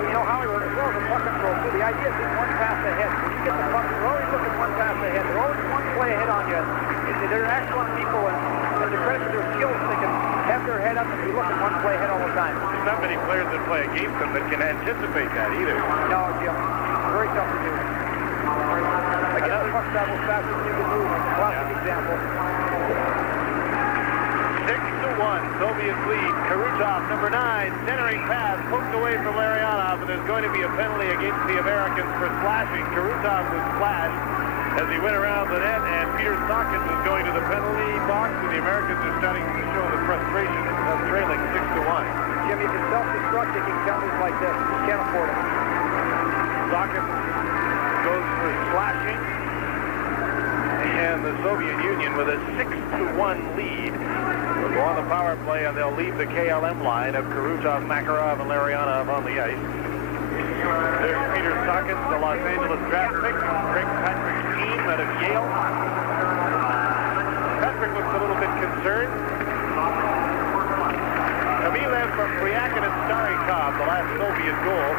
You know, Hollywood, as well as the puck control, too, the idea is being one pass ahead. When you get the puck, you're always looking one pass ahead. They're always one play ahead on you. They're excellent people, and the credit to their skills, they can have their head up and be looking one play ahead all the time. There's not many players that play against them that can anticipate that either. No, Jim. Very tough to do. Again, the puck travels faster than you can move. Classic example. 6-1, Soviet lead. Krutov, number 9, centering pass, poked away from Larionov, and there's going to be a penalty against the Americans for slashing. Krutov was slashed as he went around the net, and Peter Sawkins is going to the penalty box, and the Americans are starting to show the frustration of trailing 6-1. Jim, you can self-destruct taking penalties like this. You can't afford it. Sawkins goes for slashing, and the Soviet Union with a 6-1 lead will go on the power play, and they'll leave the KLM line of Krutov, Makarov, and Larionov on the ice. There's Peter Sawkins, the Los Angeles draft pick, Craig Patrick's team out of Yale. Patrick looks a little bit concerned. Kamilev from Pryakin and Starikov, the last Soviet goal,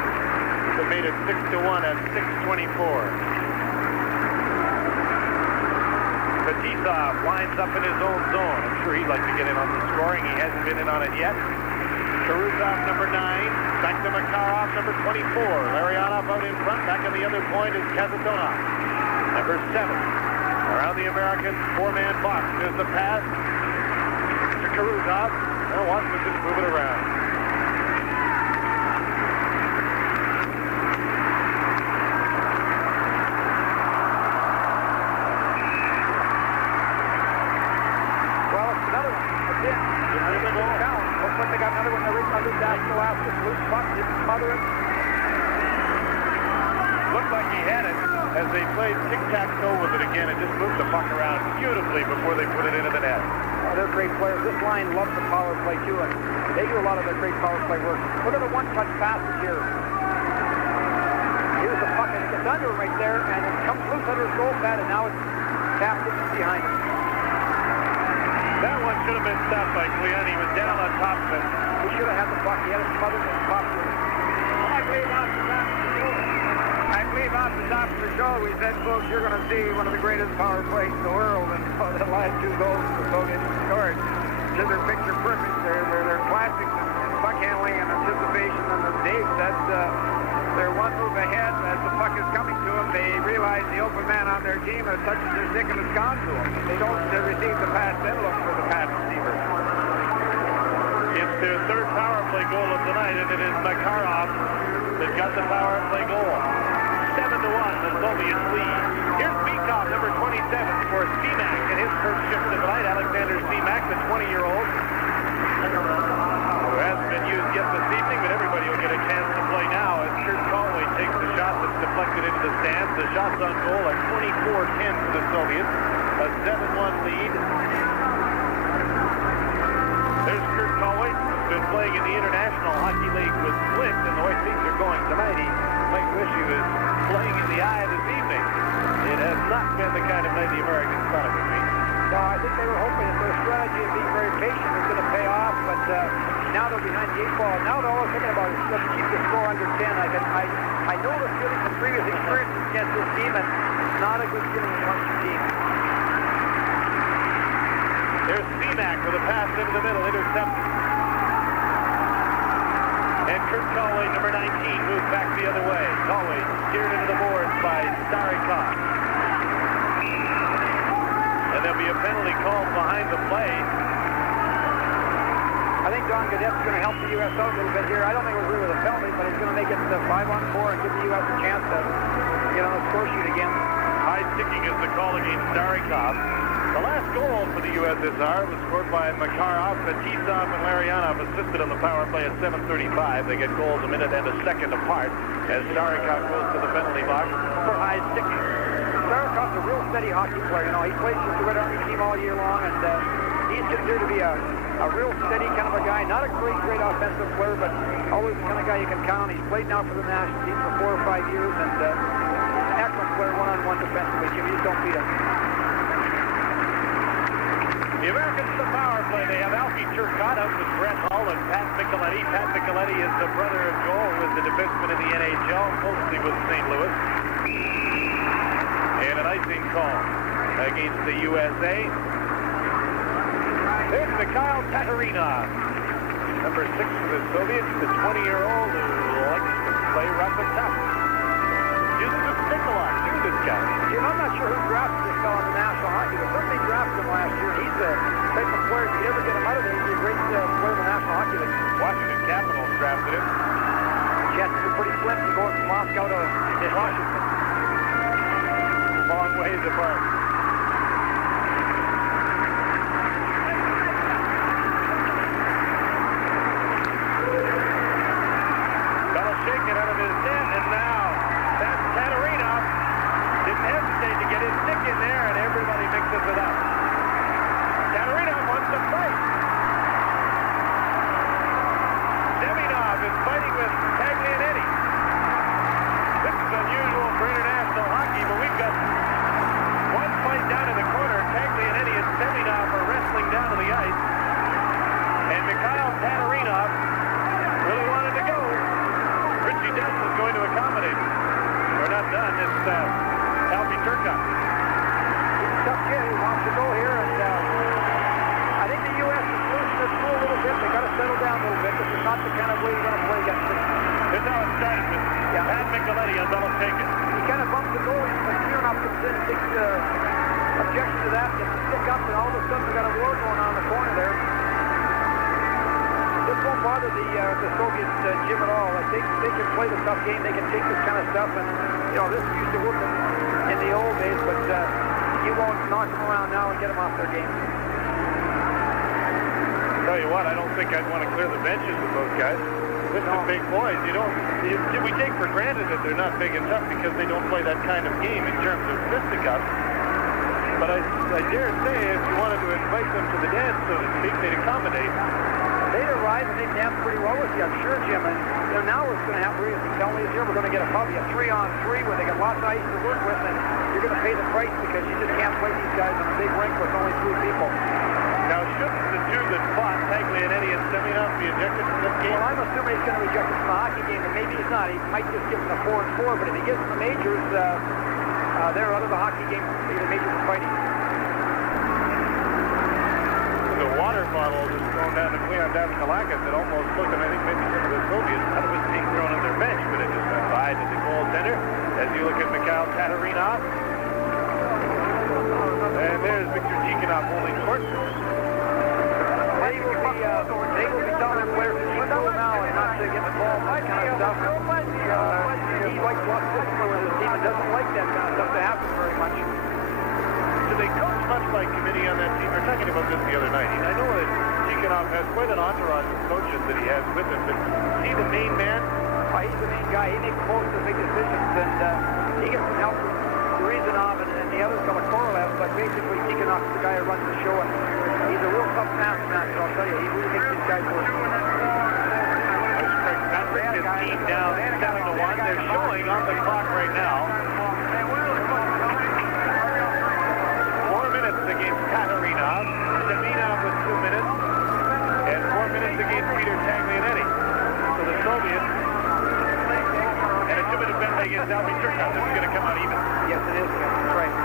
that made it 6-1 at 6:24. Fetisov winds up in his own zone. I'm sure he'd like to get in on the scoring. He hasn't been in on it yet. Krutov, number 9. Back to Makarov, number 24. Larionov out in front. Back on the other point is Kazatona, number 7. Around the Americans, 4-man box. There's the pass to Krutov. And watch him just move it around. Well, it's another one. Again, looks like they got another one. They're right under that. Loose puck, didn't smother it. Looked like he had it as they played tic-tac-toe with it again and just moved the puck around beautifully before they put it into the net. Oh, they're great players. This line loves the power play, too, and they do a lot of their great power play work. Look at the one-touch passes here. Here's the puck, and it gets under him right there, and it comes loose under his goal pad, and now it's tapped in behind him. That one should have been stopped by Cleon. He was down on top of it. He should have had the puck. He had it smothered and popped it. I believe off the top of the show, we said, folks, you're going to see one of the greatest power plays in the world, and the last 2 goals the Soviets scored. Just are picture perfect. They're classics in puck handling and anticipation, and as Dave said, they're one move ahead. As the puck is coming to them, they realize the open man on their team has touched their stick and it's gone to them. They don't receive the pass, then look for the pass receiver. It's their 3rd power play goal of the night, and it is Makarov that got the power play goal. 7-1, the Soviets lead. Here's Bykov, number 27, for Semak in his first shift of the night. Alexander Semak, the 20-year-old, who hasn't been used yet this evening, but everybody will get a chance to play now as Kurt Conway takes the shot that's deflected into the stands. The shot's on goal at 24-10 for the Soviets, a 7-1 lead. There's Kurt Conway, who's been playing in the International Hockey League with Flint, and the way things are going tonight, he might wish he was playing in the eye this evening. It has not been the kind of night the Americans thought it would be. No, I think they were hoping that their strategy of being very patient was going to pay off, but now they're behind the 8 ball. Now they're all thinking about is let's keep the score under 10. I know the feeling from previous experiences against this team, and it's not a good feeling against your team. There's Semak with a pass into the middle, intercepted. And Kurt Conway, number 19, moves back the other way. Conway steered into the boards by Starikov. And there'll be a penalty called behind the play. I think Don Gadet's going to help the U.S. out a little bit here. I don't think it was really a penalty, but he's going to make it 5-on-4 and give the U.S. a chance to get on the score sheet again. High sticking is the call against Starikov. The last goal for the USSR was scored by Makar, Fetisov, and Larianov assisted on the power play at 7:35. They get goals a minute and a second apart as Starikov goes to the penalty box for high sticking. Starikov's a real steady hockey player. You know, he plays with the Red Army team all year long, and he's considered to be a real steady kind of a guy. Not a great offensive player, but always the kind of guy you can count on. He's played now for the national team for 4 or 5 years, and he's an excellent player one-on-one defensively. You just don't beat him. The Americans to the power play. They have Alfie Turcotte out with Brett Hull and Pat Micheletti. Pat Micheletti is the brother of Joel, who is the defenseman in the NHL, mostly with St. Louis. And an icing call against the USA. There's Mikhail Tatarinovich, number 6 for the Soviets, the 20-year-old who likes to play rough and tough. Uses a stick a lot, too, this guy. Jim, I'm not sure who drafted this fellow in the National Hockey, but certainly drafted him last year. He's the type of player, if you ever get him out of there, he'd be a great player in the National Hockey League. Washington Capitals drafted him. Chances are pretty slim to go from Moscow to Washington. Long ways apart. Beloshaken out of his net, and now that's Tatarinovich. Didn't hesitate to get his stick in there, and everybody mixes it up. Tatarinovich wants to fight. Semionov is fighting with Taglianetti. This is unusual for international hockey, but we've got one fight down in the corner. Taglianetti and Semionov are wrestling down to the ice. And Mikhail Tatarinovich really wanted to go. Richie Dess is going to accommodate him. We're not done. It's Alfie Turcotte. He's a tough kid. He wants to go here, and I think the U.S. is losing their school a little bit. They got to settle down a little bit. This is not the kind of way you're going to play against them. Here's how it started with Pat Micheletti on Beloshaken. He kind of bumped the goalie, but Semionov comes in and takes objection to that, gets the stick up, and all of a sudden we got a war going on in the corner there. This won't bother the Soviets, Jim, at all. Like they can play the tough game. They can take this kind of stuff, and you know this used to work in the old days, but you won't knock them around now and get them off their game. Tell you what, I don't think I'd want to clear the benches with those guys. They're some big boys. We take for granted that they're not big and tough because they don't play that kind of game in terms of fisticuffs. But I dare say if you wanted to invite them to the dance, so to speak, they'd accommodate. They'd arrive and they'd dance pretty well with you, I'm sure, Jim. And now what's going to happen, as you tell me, is here we're going to get probably a 3-on-3 where they got lots of ice to work with, and you're going to pay the price because you just can't play these guys in a big rink with only 3 people. Now, shouldn't the two that fought, Taglianetti and Semionov, be ejected from this game? Well, I'm assuming he's going to reject it from the hockey game, and maybe he's not. He might just give him a 4-and-4, but if he gives him the majors, they're out of the hockey game. The majors are fighting. The water bottle just thrown down to Cleon Davikalakis. It almost looked, and I think maybe some of the Soviets thought it was being thrown on their bench, but it just went by to the goaltender. As you look at Mikhail Tatarinovich. And there's Victor Tikhonov holding court. They will be telling their players to keep going now and not to get the ball, that kind of stuff. He likes lots of discipline with his team and doesn't like that kind of stuff to happen very much. Do they coach much by committee on that team? We were talking about this the other night. I know that Tikhonov has quite an entourage of coaches that he has with him, but is he the main man? He's the main guy. He makes most of the big decisions, and he gets some help from Rezanov and the other fellow, Korolev, but basically Tikhonov's the guy who runs the show, and he's a real tough taskmaster, I'll tell you. He really makes these guys work. There's Craig Patrick, his team down 7-1. They're showing on the clock right now. 4 minutes against Tatarinovich. Semionov with 2 minutes. And 4 minutes against Peter Taglianetti. So the Soviets. And a 2-minute penalty against Alfie Turcotte. This is going to come out even. Yes, it is. That's right.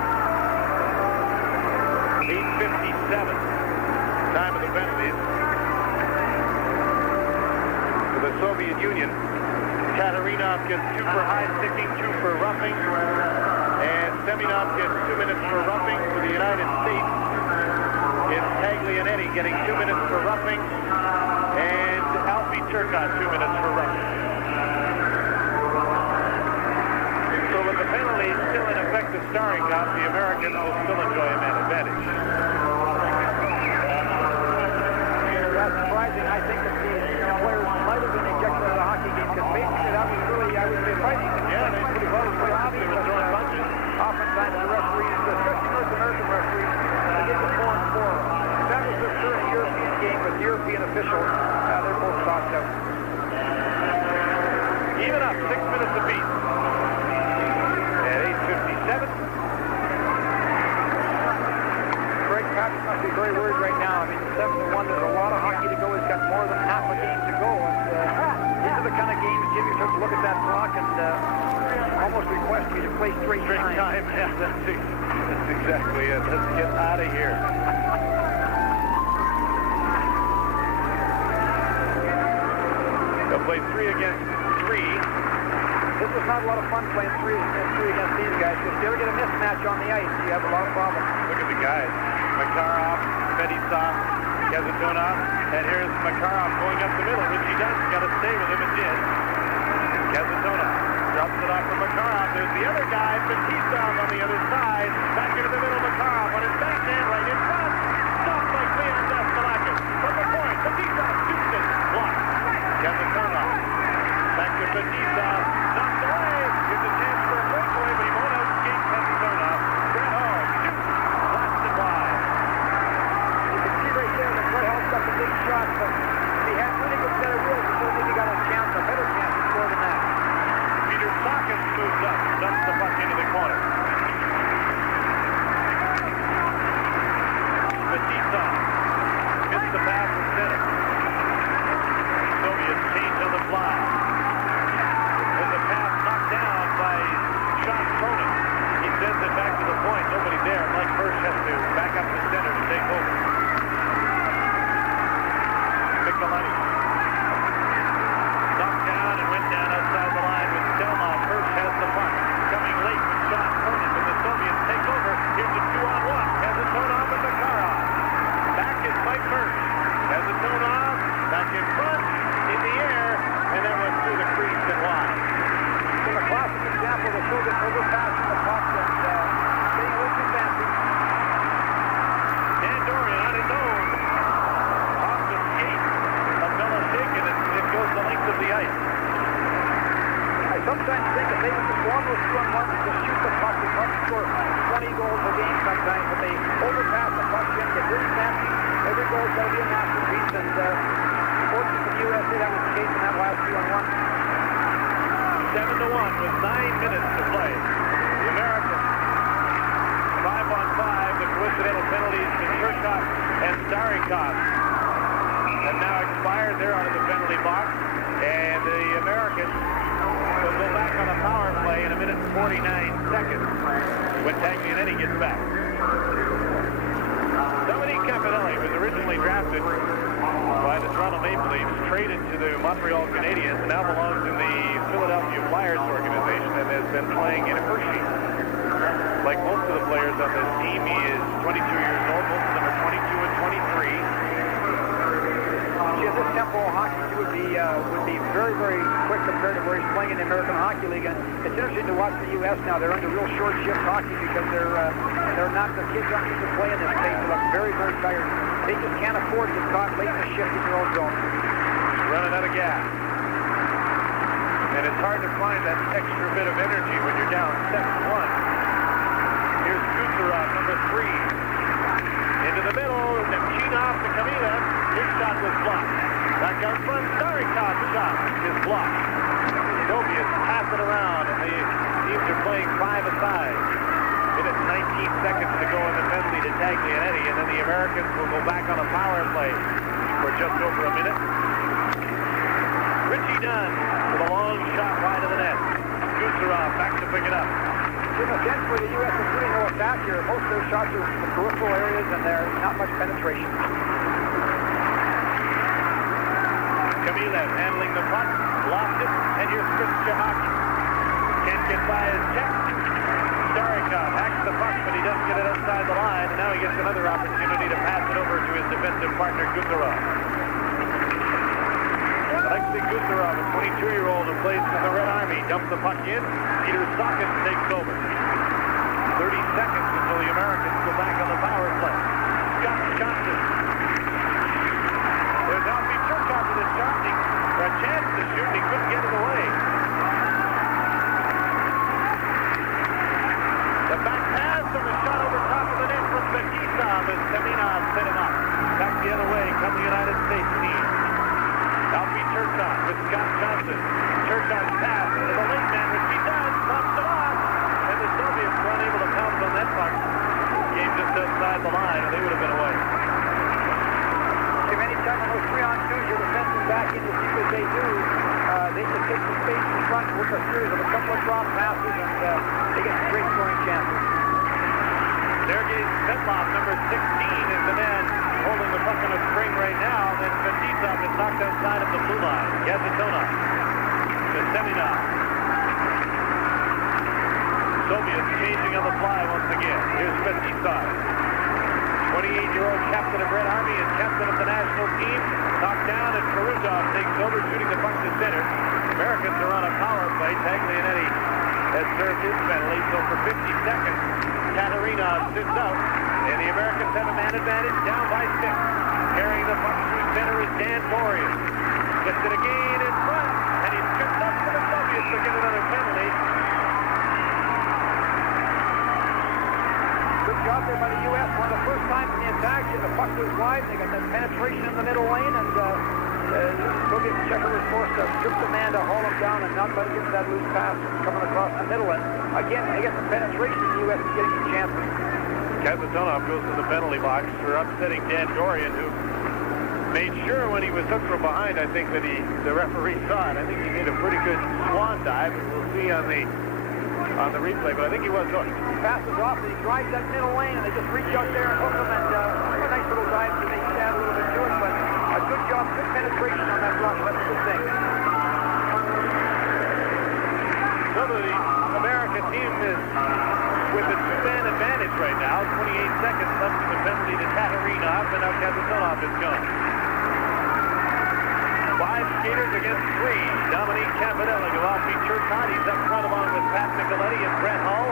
8:57. Time of the penalties. For the Soviet Union, Tatarinovich gets 2 for high sticking, 2 for roughing. And Semionov gets 2 minutes for roughing. For the United States, it's Taglianetti getting 2 minutes for roughing. And Alfie Turcotte 2 minutes for roughing. So with the penalty still in effect to Starikov, the Americans will still enjoy a man advantage. something I think that the players might have been ejected out of the hockey game, because basically that was really, I would say, fighting. Yeah, they pretty close. They were throwing punches. Oftentimes the referees, especially North American referees, they get the 4-4. If that was just during a European game with European officials, they're both tossed out. Even up, 6 minutes apiece. At 8:57. Greg Patrick must be very worried right now. I mean, 7-1, there's a lot of hockey to go. He's got more than half a game to go. And these are the kind of games Jimmy starts to look at that clock and almost request you to play straight time. Yeah, that's exactly it. Let's get out of here. They'll play 3 against 3. This is not a lot of fun playing 3 against these guys. If you ever get a mismatch on the ice, you have a lot of problems. Look at the guys. Makarov, Fetisov, Kazanov, and here's Makarov going up the middle. Richie Dunn's got to stay with him and did. Kazanov drops it off from Makarov. There's the other guy, Fetisov on the other side. Back into the middle, Makarov on his backhand right in front. Stopped by Leon Daskalakis. From the point, Fetisov shoots it. Blocked. Kazanov. Back to Fetisov. Knocked away. Gives a chance for a breakaway, but he won't escape Kazanov. Brett Hall shoots. Blasted wide. You can see right there that Brett Hall's got the big shot, but he had really good set of wheels before he got a chance, a better chance to score than that. Peter Sackis moves up, dumps the puck into the corner. Fetisov gets the pass from center. Soviets change on the fly. There's a pass knocked down by Sean Cronin. He sends it back to the point. Nobody there. Mike Hirsch has to back up the center to take over. Michelini knocked down and went down outside the line with Stельнов. Hirsch has the puck. Coming late with Sean Cronin, but the Soviets take over. Here's a 2-on-1. Kazanov and Makarov. Back is Mike Hirsch. Kazanov back in front, in the air, and then went through the crease and wide. So a classic example of the Soviets overpassing the puck and getting a little advantage. Dan Dorian on his own. Off the skate of Beloshakin, and it goes the length of the ice. I sometimes think if they would just go on those 2-on-1s and just shoot the puck, they probably score 20 goals a game sometimes, but they overpass the puck in, get really fancy. Every goal's got to be a masterpiece, and fortunately for the USA, that was the case in that last 2-on-1. 7-1 with 9 minutes to play. The Americans 5-on-5. The coincidental penalties to Cherkov and Starikov have now expired. They're out of the penalty box, and the Americans will go back on a power play in 1 minute and 49 seconds when Taglianetti gets back. Dominique Campanelli was originally drafted by the Toronto Maple Leafs, traded to the Montreal Canadiens, and now belongs in the Philadelphia Flyers organization and has been playing in Hershey. Like most of the players on this team, he is 22 years old. Most of them are 22 and 23. Yeah, this tempo of hockey too would be very, very quick compared to where he's playing in the American Hockey League. And it's interesting to watch the U.S. now. They're under real short shift hockey because they're not, the kids aren't used to playing this pace. They look very, very tired. They just can't afford to get caught late in the shift in their own zone. Running out of gas. And it's hard to find that extra bit of energy when you're down 7-1. Here's Gusarov, number 3. Into the middle, Nemchinov to Kamila. His shot was blocked. Back out front, Starikov's shot is blocked. Soviets pass it around, and the teams are playing 5-a-side. Minute 19 seconds to go in the penalty to Taglianetti, and then the Americans will go back on a power play for just over a minute. Richie Dunn with a long shot wide of the net. Gusarov back to pick it up. In a sense where the U.S. is really no attack here. Most of their shots are from the peripheral areas, and there's not much penetration. Kamilev handling the puck, lost it, and here's Chris Chahaki. Can't get by his check. Starikov hacks the puck, but he doesn't get it outside the line, and now he gets another opportunity to pass it over to his defensive partner, Gusarov. Alexei Gusarov, a 22-year-old who plays for the Red Army, dumps the puck in. Peter Sackis takes over. 30 seconds until the Americans go back on the power play. Scott Johnson. There's Alfie a shot, or a chance to shoot, he couldn't get it away. The back pass and the shot over top of the net from Fetisov as Semёnov set him up. Back the other way come the United States team. Alfie Chertoff with Scott Johnson. Chertoff's pass into the late man, which he does, pops it off, and the Soviets were unable to pounce on that puck. Game just outside the line, and they would have been away. If any time on those 3-on-2s, your defensemen back in to see what they do, they can take the space in front with a series of a couple of drop passes, and they get some great scoring chances. Sergei Svetlav, number 16, is the man holding the puck on a string right now. Then Fetисov is knocked outside of the blue line. Kazatona to Semionov. Soviets changing on the fly once again. Here's Fetisov. 28-year-old captain of Red Army and captain of the national team. Knocked down, and Krutov takes over, shooting the puck to center. Americans are on a power play. Taglianetti has served his penalty, so for 50 seconds, Tatarinovs sits out, and the Americans have a man advantage, down by 6. Carrying the puck through center is Dan Dorian. Gets it again in front, and he's tripped up for the Soviets to get another penalty. Good job there by the U.S. One of the first times in the attack, the puck was wide, they got that penetration in the middle lane, and Soviet checker was forced to strip the man to haul him down and not let him get that loose pass coming across the middle. And again, they get the penetration, the U.S. is getting some chances. Kazatona goes to the penalty box for upsetting Dan Dorian, who made sure when he was hooked from behind, I think, that the referee saw it. I think he made a pretty good swan dive, and we'll see on the replay, but I think he was hooked. He passes off, and he drives that middle lane, and they just reach out there and hook him, and a nice little dive, so they add a little bit to it, but a good job, good penetration on that rush. That's a good thing. So the American team is with a 2-man advantage right now. 28 seconds left in the penalty to Tatarinovs, and now Kazatonov is gone. 5 skaters against 3. Dominique Campanella go off each shot. He's up front along with Pat Nicoletti and Brett Hull.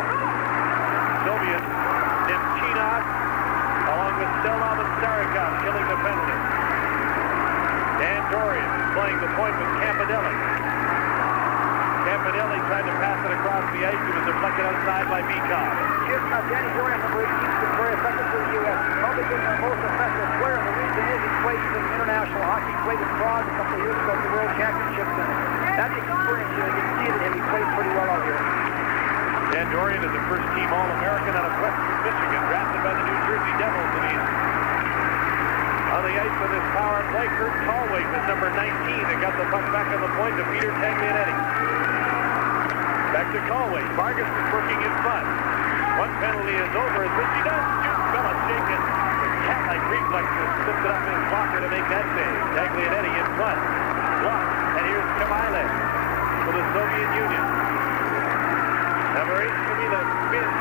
Soviet Nemchinov along with Stельнов and Starikov killing the penalty. Dan Dorian playing the point with Campanelli. Campanelli tried to pass it across the ice. He was deflected outside by Bykov. Danny Dorian, number 18, has been very effective for the U.S. He's probably been their most effective player. The reason is he played some international hockey. He played in Prague a couple of years ago at the World Championships, and that experience, you can see it in him. He plays pretty well out here. Dan Dorian is a first-team All-American out of Western Michigan, drafted by the New Jersey Devils, and he's on the ice for this power play. Kurt Tallwaite was number 19 and got the puck back on the point to Peter Taglianetti. Back to Tallwaite. Vargas is working in front. One penalty is over as Richie does shoot. Beloshakin with cat-like reflexes slipped it up in his blocker to make that save. Taglianetti in front. Blocked. And here's Kamailev for the Soviet Union. Number 8, Kamila spins.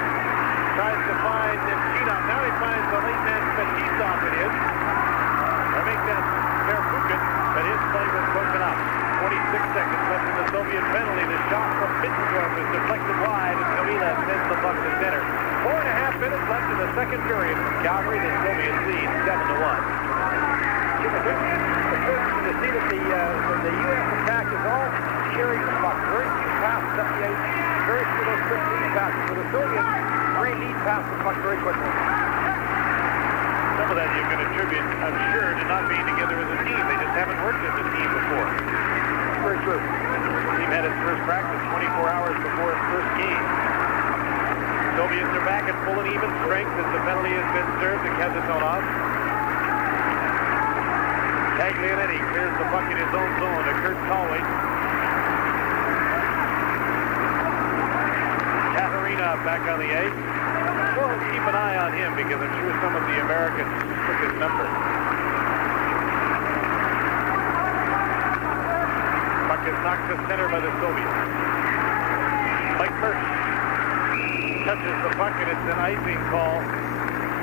Tries to find Nemchinov. Now he finds the late man Fetисov it is. I make that Первухин, but his play was broken up. 26 seconds left in the Soviet penalty. The shot from Mittendorf is deflected wide, and Kamila sends the puck to center. 4.5 minutes left in the second period. Calgary, the Soviets lead 7-1. It's interesting to see that the U.S. attack is all carrying the puck. Very few passes up the ice. Very few of those quick lead passes. So the Soviets great lead pass the puck very quickly. Some of that you can attribute, I'm sure, to not being together as a team. They just haven't worked as a team before. Very true. The team had its first practice 24 hours before its first game. Soviets are back at full and even strength as the penalty has been served to Kazatonov. Taglianetti clears the puck in his own zone to Kurt Tallwaite. Tatarinovs back on the ice. We'll keep an eye on him because I'm sure some of the Americans took his number. Puck is knocked to center by the Soviets. Mike Murphy touches the puck and it's an icing call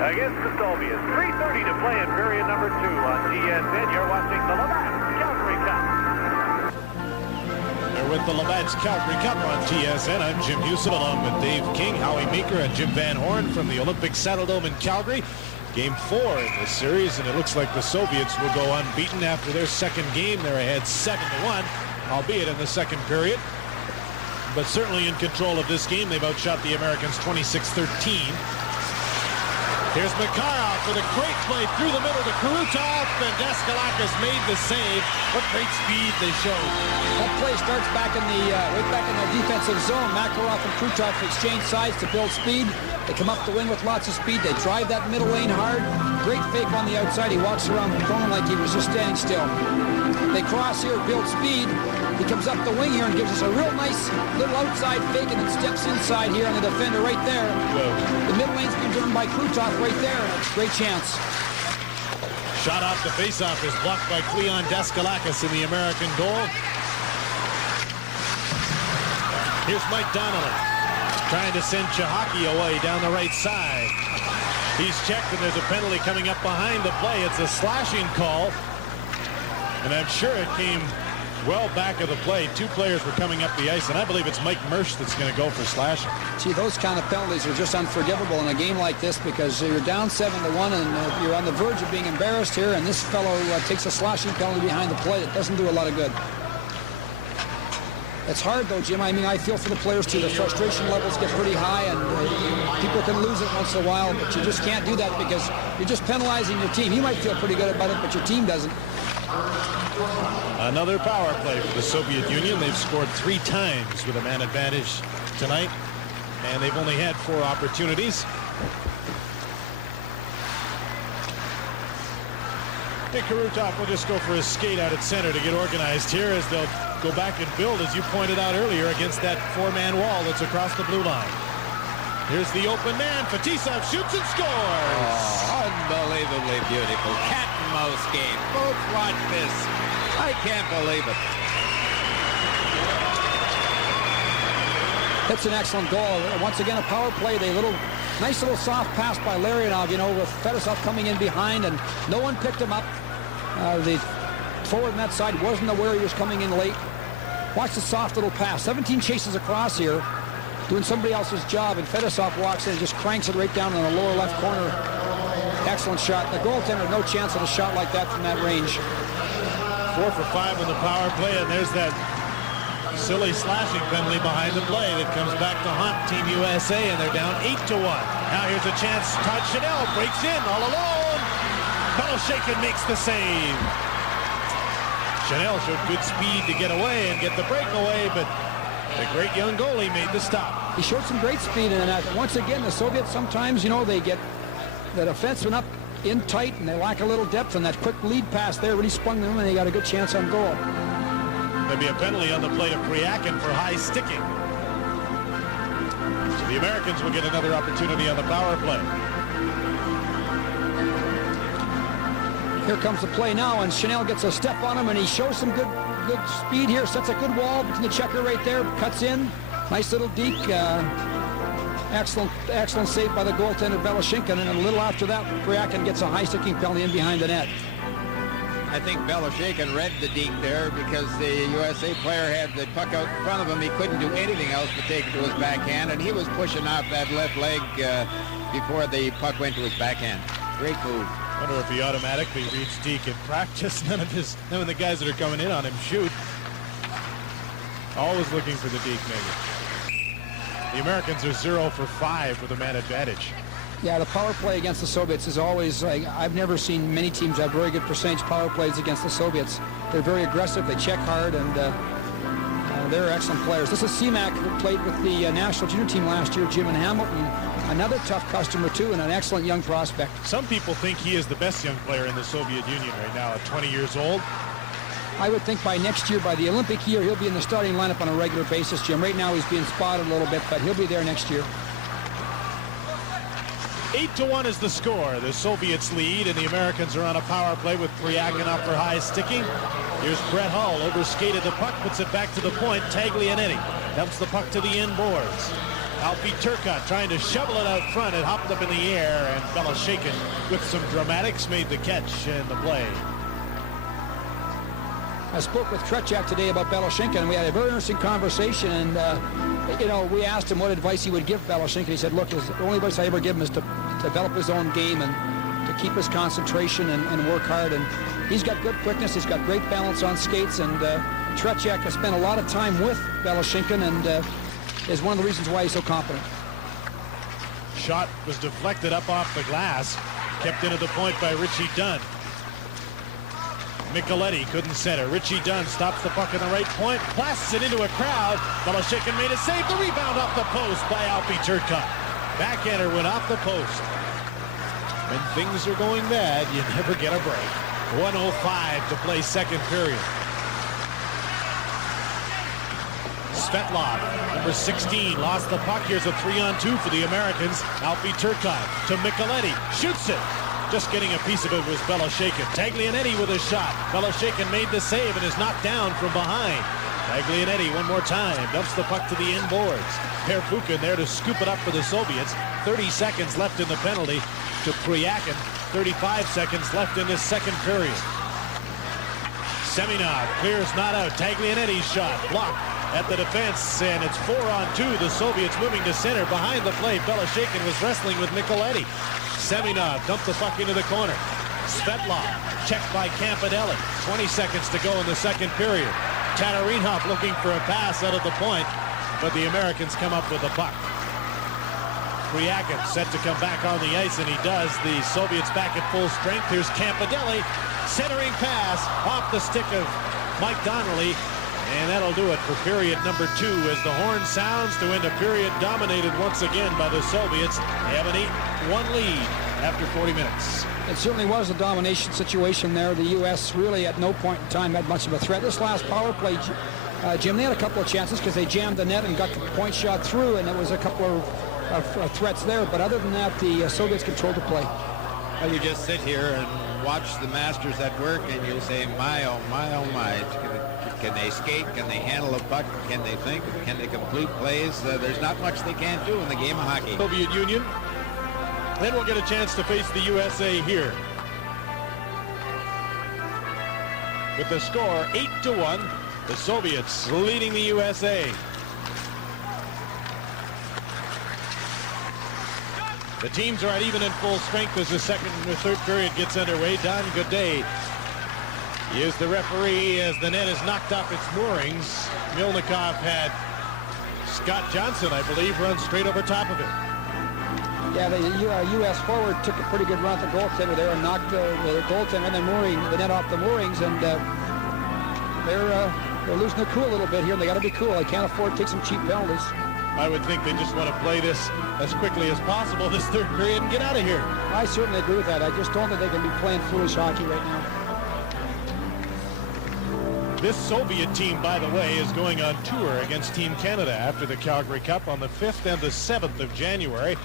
against the Soviets. 3:30 to play in period number 2 on TSN. You're watching the Calgary Cup. With the Labatt's Calgary Cup on TSN, I'm Jim Houston along with Dave King, Howie Meeker, and Jim Van Horn from the Olympic Sæddeldoum in Calgary. Game 4 in this series, and it looks like the Soviets will go unbeaten after their second game. They're ahead 7-1, albeit in the second period. But certainly in control of this game. They've outshot the Americans 26-13. Here's Makarov with a great play through the middle to Krutov, and Deskalakis made the save. What great speed they showed. That play starts back in the right back in the defensive zone. Makarov and Krutov exchange sides to build speed. They come up the wing with lots of speed. They drive that middle lane hard. Great fake on the outside. He walks around the corner like he was just standing still. They cross here, build speed. He comes up the wing here and gives us a real nice little outside fake, and then steps inside here on the defender right there. Whoa. The middle lane's been driven by Krutov right there. Great chance. Shot off the faceoff is blocked by Cleon Deskalakis in the American goal. Here's Mike Donnelly trying to send Chahaki away down the right side. He's checked, and there's a penalty coming up behind the play. It's a slashing call, and I'm sure it came well back of the play. Two players were coming up the ice, and I believe it's Mike Mersch that's going to go for slashing. See, those kind of penalties are just unforgivable in a game like this, because you're down 7-1 and you're on the verge of being embarrassed here, and this fellow takes a slashing penalty behind the play. It doesn't do a lot of good. It's hard, though, Jim. I mean, I feel for the players, too. The frustration levels get pretty high, and people can lose it once in a while, but you just can't do that because you're just penalizing your team. You might feel pretty good about it, but your team doesn't. Another power play for the Soviet Union. They've scored 3 times with a man advantage tonight, and they've only had 4 opportunities. Nick Krutov will just go for a skate out at center to get organized here as they'll go back and build, as you pointed out earlier, against that 4-man wall that's across the blue line. Here's the open man. Fetisov shoots and scores. Oh, unbelievably beautiful. Cat and mouse game. Folks, watch this. I can't believe it. That's an excellent goal. Once again, a power play. Nice little soft pass by Larianov, you know, with Fettisov coming in behind, and no one picked him up. The forward on that side wasn't aware he was coming in late. Watch the soft little pass. 17 chases across here, doing somebody else's job, and Fettisov walks in and just cranks it right down in the lower left corner. Excellent shot. The goaltender, no chance of a shot like that from that range. 4 for 5 on the power play, and there's that silly slashing penalty behind the play that comes back to haunt Team USA, and they're down 8-1. Now here's a chance. Todd Chanel breaks in all alone. Beloshakin makes the save. Chanel showed good speed to get away and get the breakaway, but the great young goalie made the stop. He showed some great speed in that. Once again, the Soviets sometimes, you know, they get that defenseman up in tight, and they lack a little depth, and that quick lead pass there really sprung them, and they got a good chance on goal. There'll be a penalty on the play of Pryakin for high sticking. So the Americans will get another opportunity on the power play. Here comes the play now, and Chanel gets a step on him, and he shows some good speed here, sets a good wall between the checker right there, cuts in. Nice little deke. Excellent save by the goaltender Beloshakin, and a little after that, Pryakin gets a high sticking penalty in behind the net. I think Beloshakin read the deke there because the USA player had the puck out in front of him. He couldn't do anything else but take it to his backhand, and he was pushing off that left leg before the puck went to his backhand. Great move. I wonder if he automatically reads deke in practice. None of the guys that are coming in on him shoot. Always looking for the deke, maybe. The Americans are 0 for 5 with a man advantage. Yeah, the power play against the Soviets is always, I've never seen many teams have very good percentage power plays against the Soviets. They're very aggressive, they check hard, and they're excellent players. This is Semak, who played with the national junior team last year, Jim and Hamilton. Another tough customer, too, and an excellent young prospect. Some people think he is the best young player in the Soviet Union right now at 20 years old. I would think by next year, by the Olympic year, he'll be in the starting lineup on a regular basis, Jim. Right now he's being spotted a little bit, but he'll be there next year. 8-1 is the score. The Soviets lead, and the Americans are on a power play with Pryakin up for high sticking. Here's Brett Hull, overskated the puck, puts it back to the point. Taglianetti dumps the puck to the end boards. Alfie Turcotte trying to shovel it out front. It hopped up in the air, and Beloshakin, with some dramatics, made the catch in the play. I spoke with Tretiak today about Beloshakin, and we had a very interesting conversation, and you know, we asked him what advice he would give Beloshakin. He said, look, the only advice I ever give him is to develop his own game and to keep his concentration and work hard. And he's got good quickness. He's got great balance on skates. And Tretiak has spent a lot of time with Beloshinkin and is one of the reasons why he's so confident. Shot was deflected up off the glass. Kept in at the point by Richie Dunn. Micheletti couldn't center. Richie Dunn stops the puck in the right point, blasts it into a crowd. Beloshinkin made a save. The rebound off the post by Alpi Turcotte. Backhander went off the post. When things are going bad, you never get a break. 1:05 to play second period. Svetlav, number 16, lost the puck. Here's a 3-on-2 for the Americans. Alpi Turcotte to Micheletti. Shoots it. Just getting a piece of it was Beloshakin. Taglianetti with a shot. Beloshakin made the save and is knocked down from behind. Taglianetti one more time. Dumps the puck to the end boards. Perfukhin there to scoop it up for the Soviets. 30 seconds left in the penalty to Pryakin. 35 seconds left in this second period. Semyonov clears not out. Taglianetti's shot blocked at the defense, and it's 4-on-2. The Soviets moving to center. Behind the play, Beloshakin was wrestling with Micheletti. Semyonov dumped the puck into the corner. Svetlov checked by Campanelli. 20 seconds to go in the second period. Tatarinovich looking for a pass out of the point, but the Americans come up with the puck. Pryakin set to come back on the ice, and he does. The Soviets back at full strength. Here's Campanelli. Centering pass off the stick of Mike Donnelly. And that'll do it for period number 2 as the horn sounds to end a period dominated once again by the Soviets. They have an 8-1 lead after 40 minutes. It certainly was a domination situation there. The U.S. really at no point in time had much of a threat. This last power play, Jim, they had a couple of chances because they jammed the net and got the point shot through, and there was a couple of threats there. But other than that, the Soviets controlled the play. Well, you just sit here and watch the masters at work, and you say, my, oh, my, oh, my. Can they skate? Can they handle a puck? Can they think? Can they complete plays? There's not much they can't do in the game of hockey. Soviet Union. Then we'll get a chance to face the USA here. With the score 8-1, the Soviets leading the USA. The teams are at even in full strength as the second or third period gets underway. Don Godet is the referee as the net is knocked off its moorings. Mylnikov had Scott Johnson, I believe, run straight over top of it. Yeah, the U.S. forward took a pretty good run at the goaltender there and knocked the goaltender and the net off the moorings, and they're losing their cool a little bit here, and they got to be cool. They can't afford to take some cheap penalties. I would think they just want to play this as quickly as possible this third period and get out of here. I certainly agree with that. I just don't think they can be playing foolish hockey right now. This Soviet team, by the way, is going on tour against Team Canada after the Calgary Cup on the 5th and the 7th of January.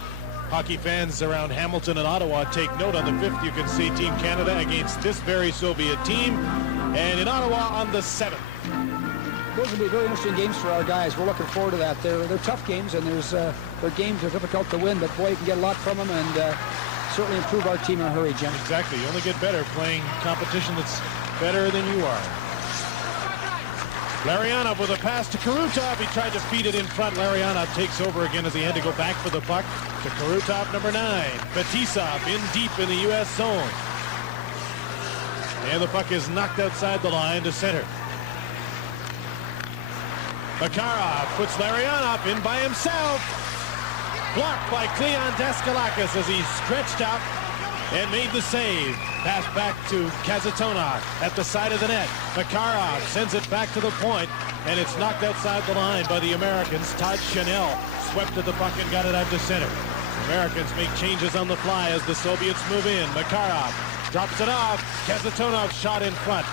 Hockey fans around Hamilton and Ottawa take note. On the 5th, you can see Team Canada against this very Soviet team. And in Ottawa on the 7th. Those will be very interesting games for our guys. We're looking forward to that. They're tough games, and their games are difficult to win, but boy, you can get a lot from them and certainly improve our team in a hurry, Jim. Exactly. You only get better playing competition that's better than you are. Larionov with a pass to Krutov. He tried to feed it in front. Larionov takes over again as he had to go back for the puck to Krutov, number 9. Fetisov in deep in the U.S. zone. And the puck is knocked outside the line to center. Makarov puts Larionov in by himself. Blocked by Cleon Daskalakis as he stretched out and made the save. Pass back to Kazatona at the side of the net. Makarov sends it back to the point, and it's knocked outside the line by the Americans. Todd Chanel swept at the puck and got it out to center. Americans make changes on the fly as the Soviets move in. Makarov drops it off. Kasatonov shot in front.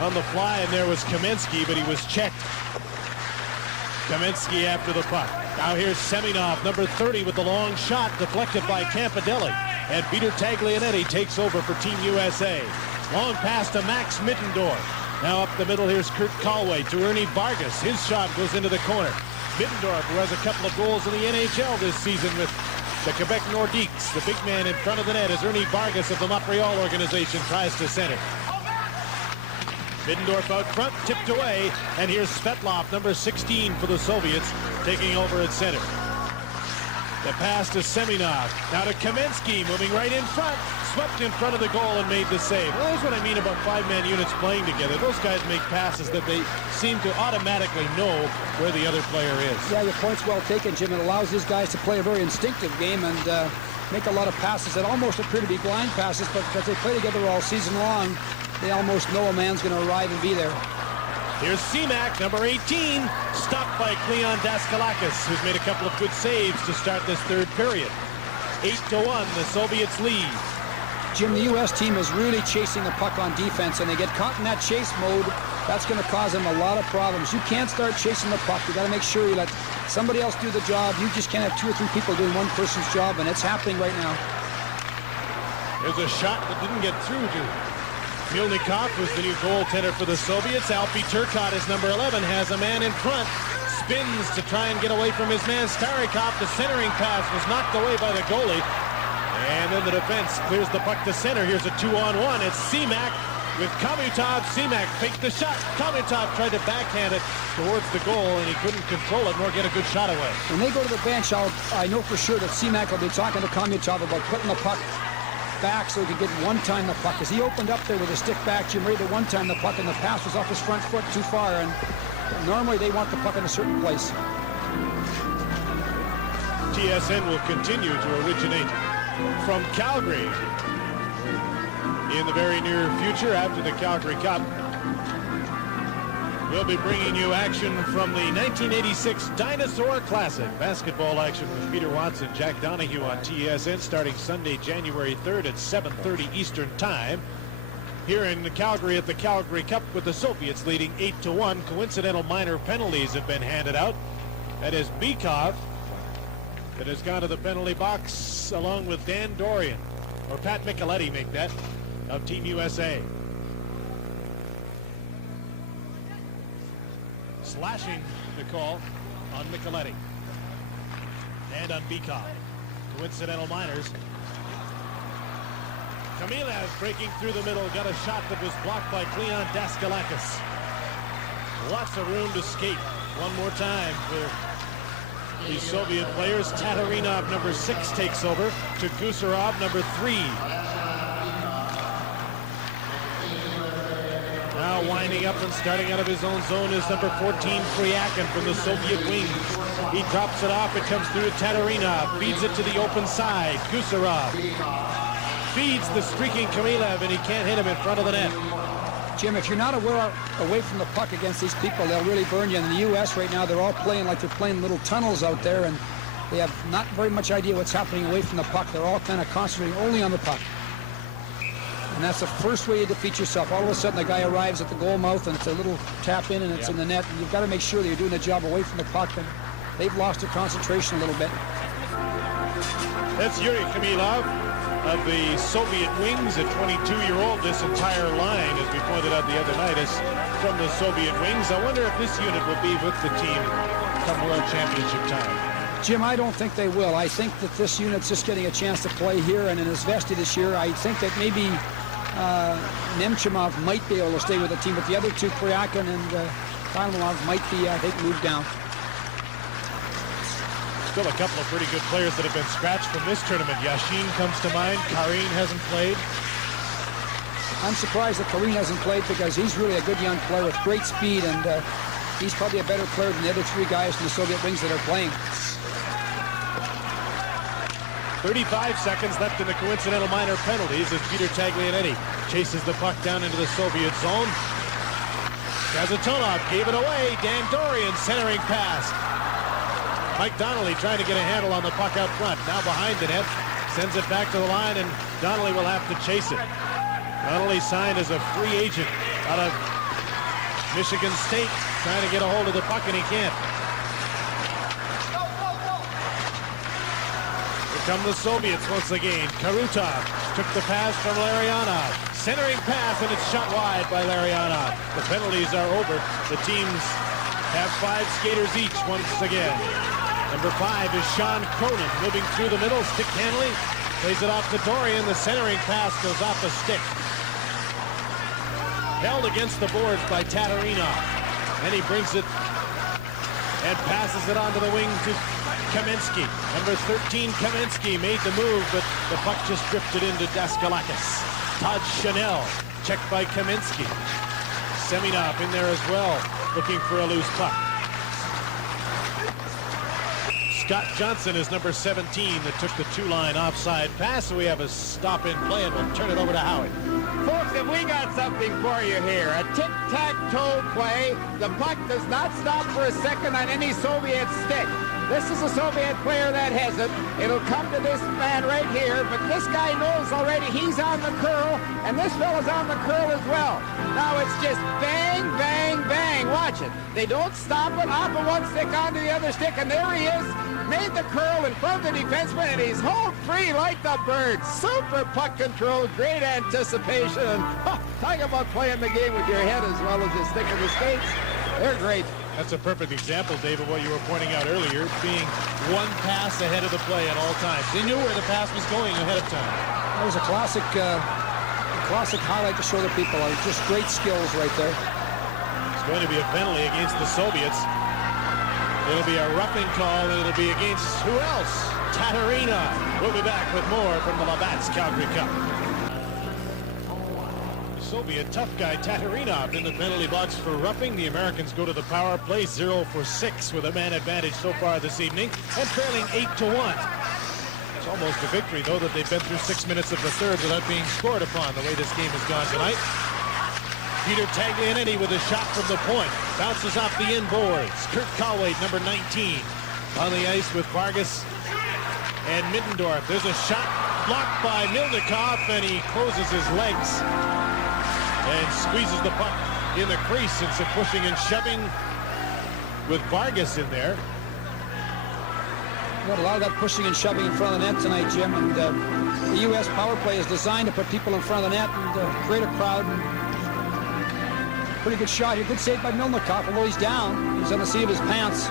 On the fly, and there was Kamensky, but he was checked. Kamensky after the puck. Now here's Semyonov, number 30, with the long shot deflected by Campanelli. And Peter Taglianetti takes over for Team USA. Long pass to Max Middendorf. Now up the middle, here's Kurt Calway to Ernie Vargas. His shot goes into the corner. Middendorf, who has a couple of goals in the NHL this season with the Quebec Nordiques. The big man in front of the net is Ernie Vargas of the Montreal organization, tries to center. Middendorf out front, tipped away, and here's Svetlov, number 16 for the Soviets, taking over at center. The pass to Semёnov. Now to Kamensky, moving right in front. Swept in front of the goal and made the save. Well, that's what I mean about five-man units playing together. Those guys make passes that they seem to automatically know where the other player is. Yeah, your point's well taken, Jim. It allows these guys to play a very instinctive game and make a lot of passes that almost appear to be blind passes, but because they play together all season long, they almost know a man's going to arrive and be there. Here's Semak, number 18, stopped by Cleon Daskalakis, who's made a couple of good saves to start this third period. 8-1, the Soviets lead. Jim, the U.S. team is really chasing the puck on defense, and they get caught in that chase mode. That's going to cause them a lot of problems. You can't start chasing the puck. You got to make sure you let somebody else do the job. You just can't have 2 or 3 people doing one person's job, and it's happening right now. There's a shot that didn't get through to Mylnikov, who's the new goaltender for the Soviets. Alfie Turcotte is number 11, has a man in front, spins to try and get away from his man Starikov. The centering pass was knocked away by the goalie, and then the defense clears the puck to center. Here's a 2-on-1. It's Semak with Homutov. Semak faked the shot. Homutov tried to backhand it towards the goal, and he couldn't control it nor get a good shot away. When they go to the bench, I know for sure that Semak will be talking to Homutov about putting the puck back so he could get one-time the puck. As he opened up there with a stick back, Jim ready to one-time the puck, and the pass was off his front foot too far, and normally they want the puck in a certain place. TSN will continue to originate from Calgary in the very near future after the Calgary Cup. We'll be bringing you action from the 1986 Dinosaur Classic. Basketball action with Peter Watson, Jack Donahue on TSN starting Sunday, January 3rd at 7:30 Eastern Time. Here in Calgary at the Calgary Cup with the Soviets leading 8-1. Coincidental minor penalties have been handed out. That is Bykov that has gone to the penalty box along with Dan Dorian, or Pat Micheletti make that, of Team USA. Slashing the call on Micheletti and on Bykov. Coincidental minors. Khmylev breaking through the middle, got a shot that was blocked by Cleon Daskalakis. Lots of room to skate. One more time for the Soviet players. Taterinov, number 6, takes over to Gusarov, number 3. Now winding up and starting out of his own zone is number 14, Pryakin from the Soviet wings. He drops it off. It comes through to Taterinov. Feeds it to the open side. Gusarov feeds the streaking Khmylev, and he can't hit him in front of the net. Jim, if you're not away from the puck against these people, they'll really burn you. In the U.S. right now, they're all playing like they're playing little tunnels out there, and they have not very much idea what's happening away from the puck. They're all kind of concentrating only on the puck. And that's the first way you defeat yourself. All of a sudden, the guy arrives at the goal mouth, and it's a little tap in, and it's in the net. And you've got to make sure that you're doing the job away from the puck, and they've lost their concentration a little bit. That's Yuri Khmylev of the Soviet wings, a 22-year-old. This entire line, as we pointed out the other night, is from the Soviet wings. I wonder if this unit will be with the team come World Championship time. Jim, I don't think they will. I think that this unit's just getting a chance to play here, and in Izvestia this year, I think that maybe Nemchinov might be able to stay with the team, but the other two, Pryakin and Taterinov, might be, I think, moved down. Still a couple of pretty good players that have been scratched from this tournament. Yashin comes to mind. Karin hasn't played. I'm surprised that Karin hasn't played because he's really a good young player with great speed, and he's probably a better player than the other 3 guys from the Soviet wings that are playing. 35 seconds left in the coincidental minor penalties as Peter Taglianetti chases the puck down into the Soviet zone. Kazantonov gave it away. Dan Dorian centering pass. Mike Donnelly trying to get a handle on the puck out front. Now behind the net. Sends it back to the line, and Donnelly will have to chase it. Donnelly signed as a free agent out of Michigan State, trying to get a hold of the puck, and he can't. Here come the Soviets once again. Krutov took the pass from Larionov. Centering pass, and it's shot wide by Larionov. The penalties are over. The teams have 5 skaters each once again. Number 5 is Sean Cronin, moving through the middle, stick handling, plays it off to Dorian. The centering pass goes off the stick. Held against the boards by Taterinov. Then he brings it and passes it onto the wing to Kamensky. Number 13, Kamensky made the move, but the puck just drifted into Daskalakis. Todd Chanel, checked by Kamensky. Semyonov in there as well, looking for a loose puck. Scott Johnson is number 17 that took the two-line offside pass, so we have a stop in play, and we'll turn it over to Howie. Folks, if we got something for you here, a tic-tac-toe play, the puck does not stop for a second on any Soviet stick. This is a Soviet player that has it. It'll come to this man right here, but this guy knows already he's on the curl, and this fella's on the curl as well. Now it's just bang, bang, bang. Watch it. They don't stop it. Off of one stick onto the other stick, and there he is. Made the curl in front of the defenseman, and he's hold free like the bird. Super puck control, great anticipation. And, talk about playing the game with your head as well as your stick in the skates. They're great. That's a perfect example, Dave, of what you were pointing out earlier, being one pass ahead of the play at all times. They knew where the pass was going ahead of time. That was a classic highlight to show the people. Just great skills right there. It's going to be a penalty against the Soviets. It'll be a roughing call, and it'll be against who else? Tatarinovich. We'll be back with more from the Labatt's Calgary Cup. Soviet tough guy Tatarinovich in the penalty box for roughing. The Americans go to the power play 0 for 6 with a man advantage so far this evening and trailing 8-1. It's almost a victory, though, that they've been through 6 minutes of the third without being scored upon the way this game has gone tonight. Peter Taglianetti with a shot from the point. Bounces off the inboards. Kurt Kalwait, number 19, on the ice with Vargas and Middendorf. There's a shot blocked by Mylnikov, and he closes his legs and squeezes the puck in the crease, and some pushing and shoving with Vargas in there. Got a lot of that pushing and shoving in front of the net tonight, Jim, and the U.S. power play is designed to put people in front of the net and create a crowd. Pretty good shot here. Good save by Mylnikov, although he's down. He's on the seat of his pants.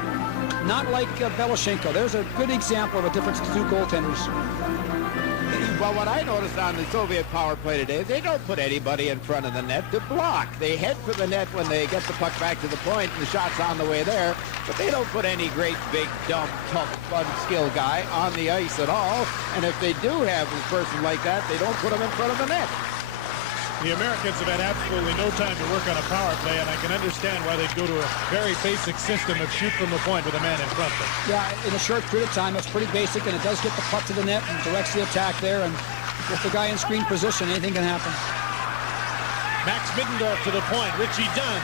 Not like Beloshenko. There's a good example of a difference to two goaltenders. Well, what I noticed on the Soviet power play today, they don't put anybody in front of the net to block. They head for the net when they get the puck back to the point, and the shot's on the way there. But they don't put any great, big, dumb, tough, fun-skill guy on the ice at all. And if they do have a person like that, they don't put him in front of the net. The Americans have had absolutely no time to work on a power play, and I can understand why they'd go to a very basic system of shoot from the point with a man in front of them. Yeah, in a short period of time, it's pretty basic, and it does get the puck to the net and directs the attack there, and with the guy in screen position, anything can happen. Max Middendorf to the point. Richie Dunn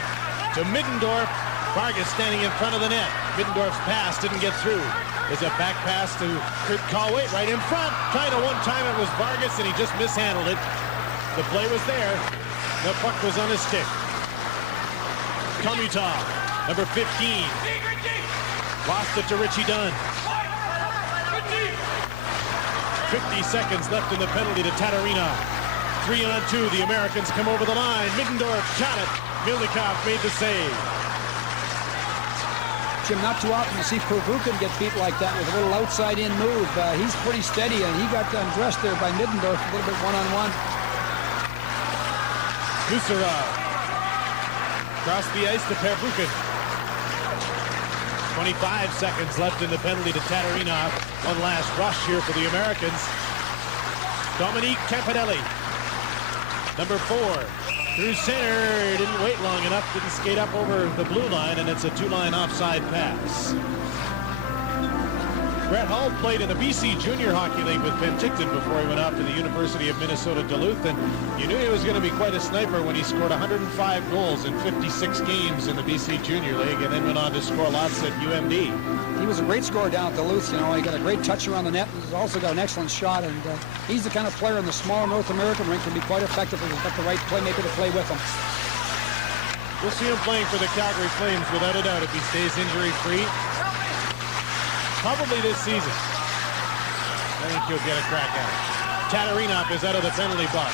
to Middendorf. Vargas standing in front of the net. Middendorf's pass didn't get through. There's a back pass to Kurt Kalwait right in front. Trying to one-time it was Vargas, and he just mishandled it. The play was there. The puck was on his stick. Homutov, number 15. Lost it to Richie Dunn. 50 seconds left in the penalty to Tatarinovich. 3-on-2. The Americans come over the line. Middendorf shot it. Mylnikov made the save. Jim, not too often you see Prvukhin get beat like that with a little outside-in move. He's pretty steady, and he got undressed there by Middendorf a little bit one-on-one. Gusarov across the ice to Prvukhin. 25 seconds left in the penalty to Tatarinovich. One last rush here for the Americans. Dominique Campanelli, number 4, through center. Didn't wait long enough. Didn't skate up over the blue line, and it's a two-line offside pass. Brett Hull played in the BC Junior Hockey League with Penticton before he went off to the University of Minnesota Duluth, and you knew he was going to be quite a sniper when he scored 105 goals in 56 games in the BC Junior League, and then went on to score lots at UMD. He was a great scorer down at Duluth. You know, he got a great touch around the net. He's also got an excellent shot, and he's the kind of player in the small North American rink can be quite effective if he's got the right playmaker to play with him. We'll see him playing for the Calgary Flames without a doubt if he stays injury-free. Probably this season. I think he'll get a crack at it. Tatarinovich is out of the penalty box.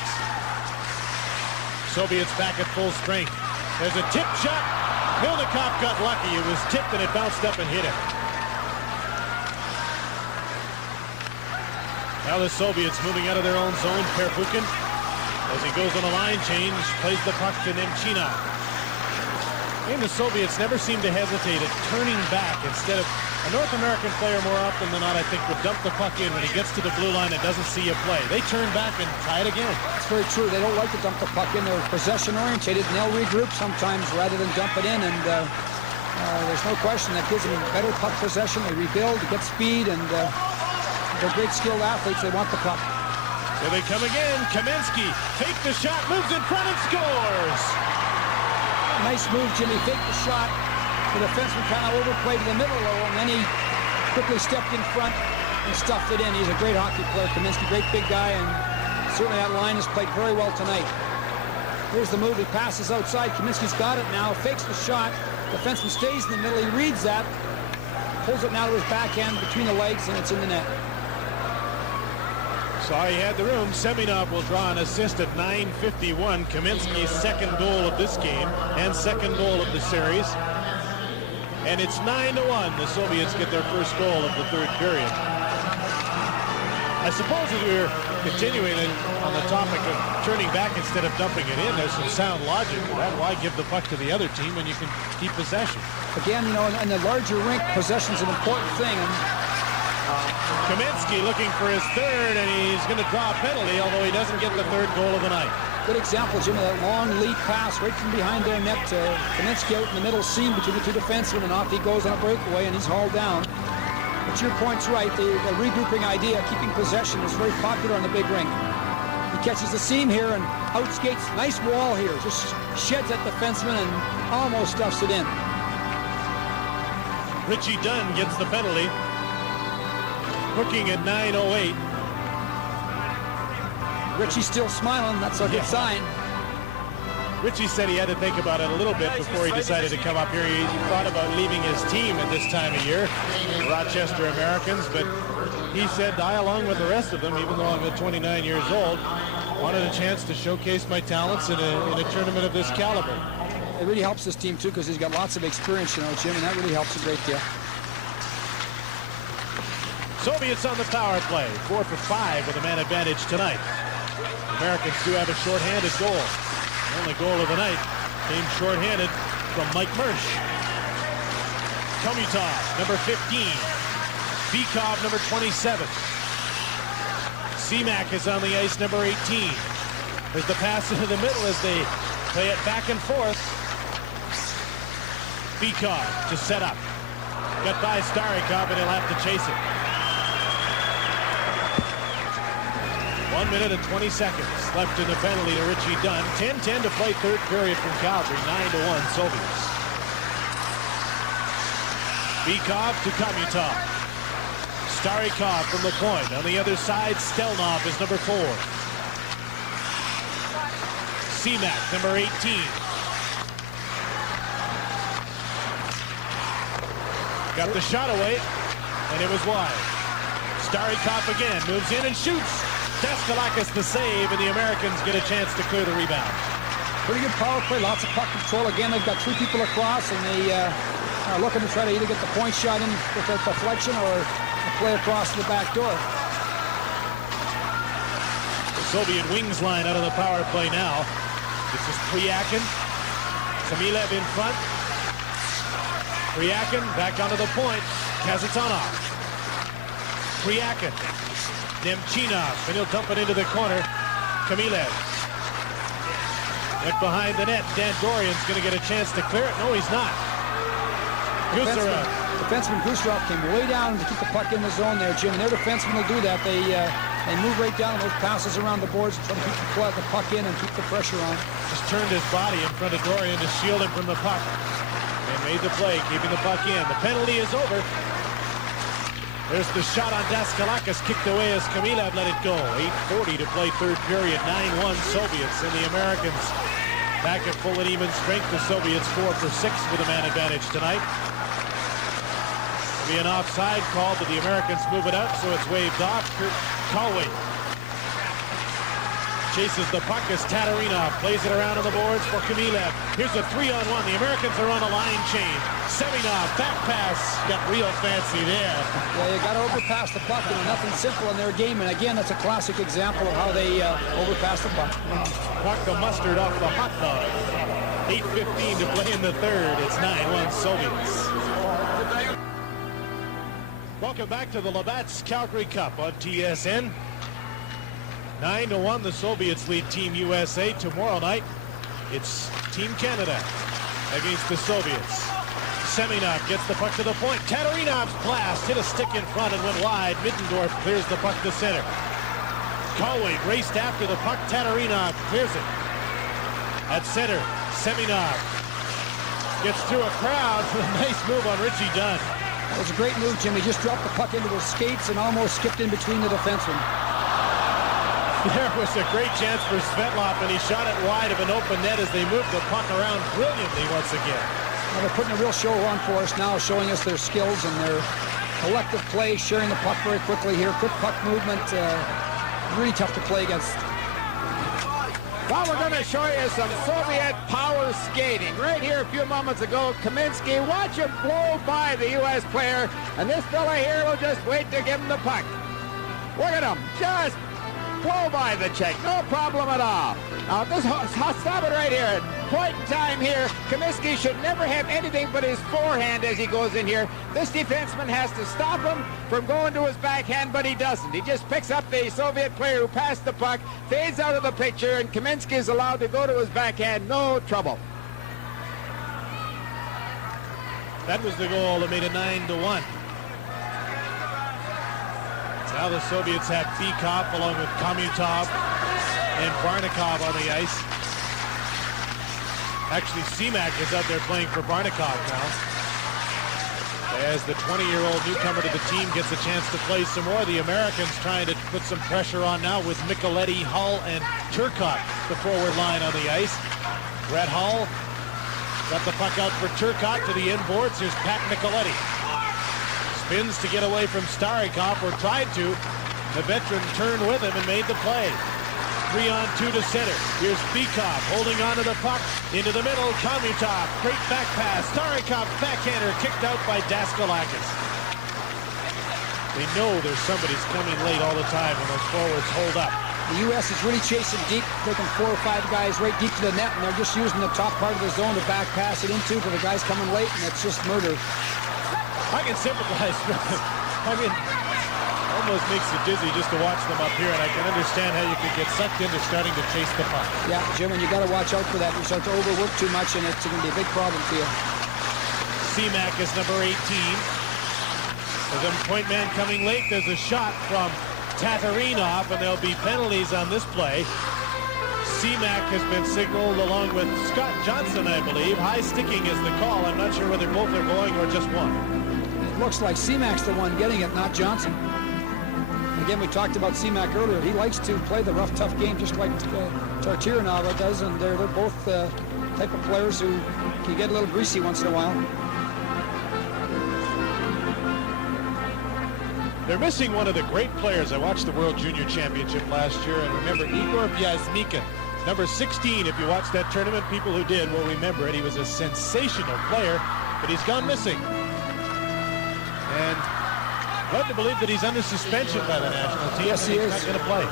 Soviets back at full strength. There's a tip shot. Mylnikov got lucky. It was tipped and it bounced up and hit him. Now the Soviets moving out of their own zone. Prvukhin, as he goes on a line change, plays the puck to Nemchinov. And the Soviets never seem to hesitate at turning back instead of a North American player more often than not, I think, would dump the puck in when he gets to the blue line and doesn't see a play. They turn back and try it again. It's very true. They don't like to dump the puck in. They're possession-oriented, and they'll regroup sometimes rather than dump it in. And there's no question that gives them better puck possession. They rebuild, get speed, and they're great skilled athletes. They want the puck. Here they come again. Kamensky takes the shot, moves in front, and scores. Nice move, Jimmy. Faked the shot. The defenseman kind of overplayed to the middle low, and then he quickly stepped in front and stuffed it in. He's a great hockey player, Kamensky, great big guy, and certainly that line has played very well tonight. Here's the move. He passes outside. Kamensky's got it now. Fakes the shot. Defenseman stays in the middle. He reads that. Pulls it now to his backhand between the legs, and it's in the net. Saw he had the room. Semёnov will draw an assist at 9:51. Kamensky's second goal of this game and second goal of the series. And it's 9-1. The Soviets get their first goal of the third period. I suppose as we're continuing on the topic of turning back instead of dumping it in, there's some sound logic to that. Why give the puck to the other team when you can keep possession? Again, you know, in the larger rink, possession's an important thing. And Kamensky looking for his third, and he's going to draw a penalty, although he doesn't get the third goal of the night. good example, Jimmy, that long lead pass right from behind their net to Kamensky out in the middle seam between the two defensemen, and off he goes on a breakaway, and he's hauled down. But your point's right. The regrouping idea, keeping possession, is very popular on the big rink. He catches the seam here and outskates. Nice wall here. Just sheds that defenseman and almost stuffs it in. Richie Dunn gets the penalty. Hooking at 9:08. Richie's still smiling. That's a good sign. Richie said he had to think about it a little bit before he decided to come up here. He thought about leaving his team at this time of year, the Rochester Americans, but he said I, along with the rest of them, even though I'm 29 years old, wanted a chance to showcase my talents in a tournament of this caliber. It really helps this team, too, because he's got lots of experience, you know, Jim, and that really helps a great deal. Soviets on the power play, 4 for 5 with a man advantage tonight. The Americans do have a shorthanded goal. The only goal of the night came shorthanded from Mike Mersch. Homutov, number 15. Bykov, number 27. Semak is on the ice, number 18. There's the pass into the middle as they play it back and forth. Bykov to set up. Got by Starikov, and he'll have to chase it. 1 minute and 20 seconds left in the penalty to Richie Dunn. 10-10 to play third period from Calgary. 9-1 Soviets. Bykov to Homutov. Starikov from the point. On the other side, Stельнов is number 4. Semak, number 18. Got the shot away, and it was wide. Starikov again, moves in and shoots. Daskalakis the save, and the Americans get a chance to clear the rebound. Pretty good power play, lots of puck control. Again, they've got 3 people across, and they are looking to try to either get the point shot in with a deflection or a play across the back door. The Soviet wings line out of the power play now. This is Pryakin. Khmylёv in front. Pryakin back onto the point. Kazanov. Pryakin. Nemčinov, and he'll dump it into the corner. Khmylёv. Right behind the net. Dan Dorian's going to get a chance to clear it. No, he's not. Gusarov. Defenseman Gusarov came way down to keep the puck in the zone there, Jim. And their defensemen will do that. They move right down those passes around the boards and try to keep the puck in and keep the pressure on. Just turned his body in front of Dorian to shield him from the puck. They made the play, keeping the puck in. The penalty is over. There's the shot on Daskalakis, kicked away as Khmylёv let it go. 8:40 to play third period. 9-1 Soviets, and the Americans back at full and even strength. The Soviets 4 for 6 with a man advantage tonight. There'll be an offside call, but the Americans move it out, so it's waved off. Kurt Kalway chases the puck as Tatarinov plays it around on the boards for Khmylёv. Here's a 3-on-1. The Americans are on a line change. Semёnov, back pass, got real fancy there. Yeah, you got to overpass the puck. Nothing simple in their game, and again, that's a classic example of how they overpass the puck. Puck the mustard off the hot dog. 8:15 to play in the third. It's 9-1 Soviets. Welcome back to the Labatt's Calgary Cup on TSN. 9-1 the Soviets lead Team USA. Tomorrow night, it's Team Canada against the Soviets. Semionov gets the puck to the point. Tatarinov's blast hit a stick in front and went wide. Middendorf clears the puck to center. Colway raced after the puck. Tatarinov clears it. At center, Semionov gets through a crowd for a nice move on Richie Dunn. That was a great move, Jim. He just dropped the puck into his skates and almost skipped in between the defensemen. There was a great chance for Svetloff, and he shot it wide of an open net as they moved the puck around brilliantly once again. Well, they're putting a real show on for us now, showing us their skills and their collective play, sharing the puck very quickly here. Quick puck movement, really tough to play against. Well, we're going to show you some Soviet power skating. Right here a few moments ago, Kamensky, watch him blow by the U.S. player, and this fella here will just wait to give him the puck. Look at him, just blow by the Czech, no problem at all. Now, this stop it right here. Point in time here, Kamensky should never have anything but his forehand as he goes in here. This defenseman has to stop him from going to his backhand, but he doesn't. He just picks up the Soviet player who passed the puck, fades out of the picture, and Kamensky is allowed to go to his backhand, no trouble. That was the goal that made it 9-1. Now the Soviets have Bykov along with Khomutov and Vardakov on the ice. Actually, Semак is out there playing for Vardakov now, as the 20-year-old newcomer to the team gets a chance to play some more. The Americans trying to put some pressure on now with Micheletti, Hull, and Turcotte, the forward line on the ice. Brett Hull got the puck out for Turcotte to the inboards. Here's Pat Micheletti. Spins to get away from Starikov, or tried to. The veteran turned with him and made the play. 3-on-2 to center. Here's Bykov holding onto the puck. Into the middle, Khomutov. Great back pass. Starikov backhander kicked out by Daskalakis. They know there's somebody's coming late all the time when those forwards hold up. The U.S. is really chasing deep, taking 4 or 5 guys right deep to the net, and they're just using the top part of the zone to back pass it into for the guys coming late, and it's just murder. I can sympathize with them. I mean, almost makes you dizzy just to watch them up here, and I can understand how you could get sucked into starting to chase the puck. Yeah, Jim, and you got to watch out for that. You start to overwork too much, and it's going to be a big problem for you. Semак is number 18. With a point man coming late, there's a shot from Tatarinov, and there'll be penalties on this play. Semák has been signaled along with Scott Johnson, I believe. High sticking is the call. I'm not sure whether both are going or just one. It looks like Semak's the one getting it, not Johnson. Again, we talked about Semák earlier. He likes to play the rough, tough game just like Tatarinová does, and they're both type of players who can get a little greasy once in a while. They're missing one of the great players. I watched the World Junior Championship last year, and remember Igor Vyazmikin, number 16. If you watched that tournament, people who did will remember it. He was a sensational player, but he's gone missing. And I'd love to believe that he's under suspension by the national team. Yes, he is. Not going to play.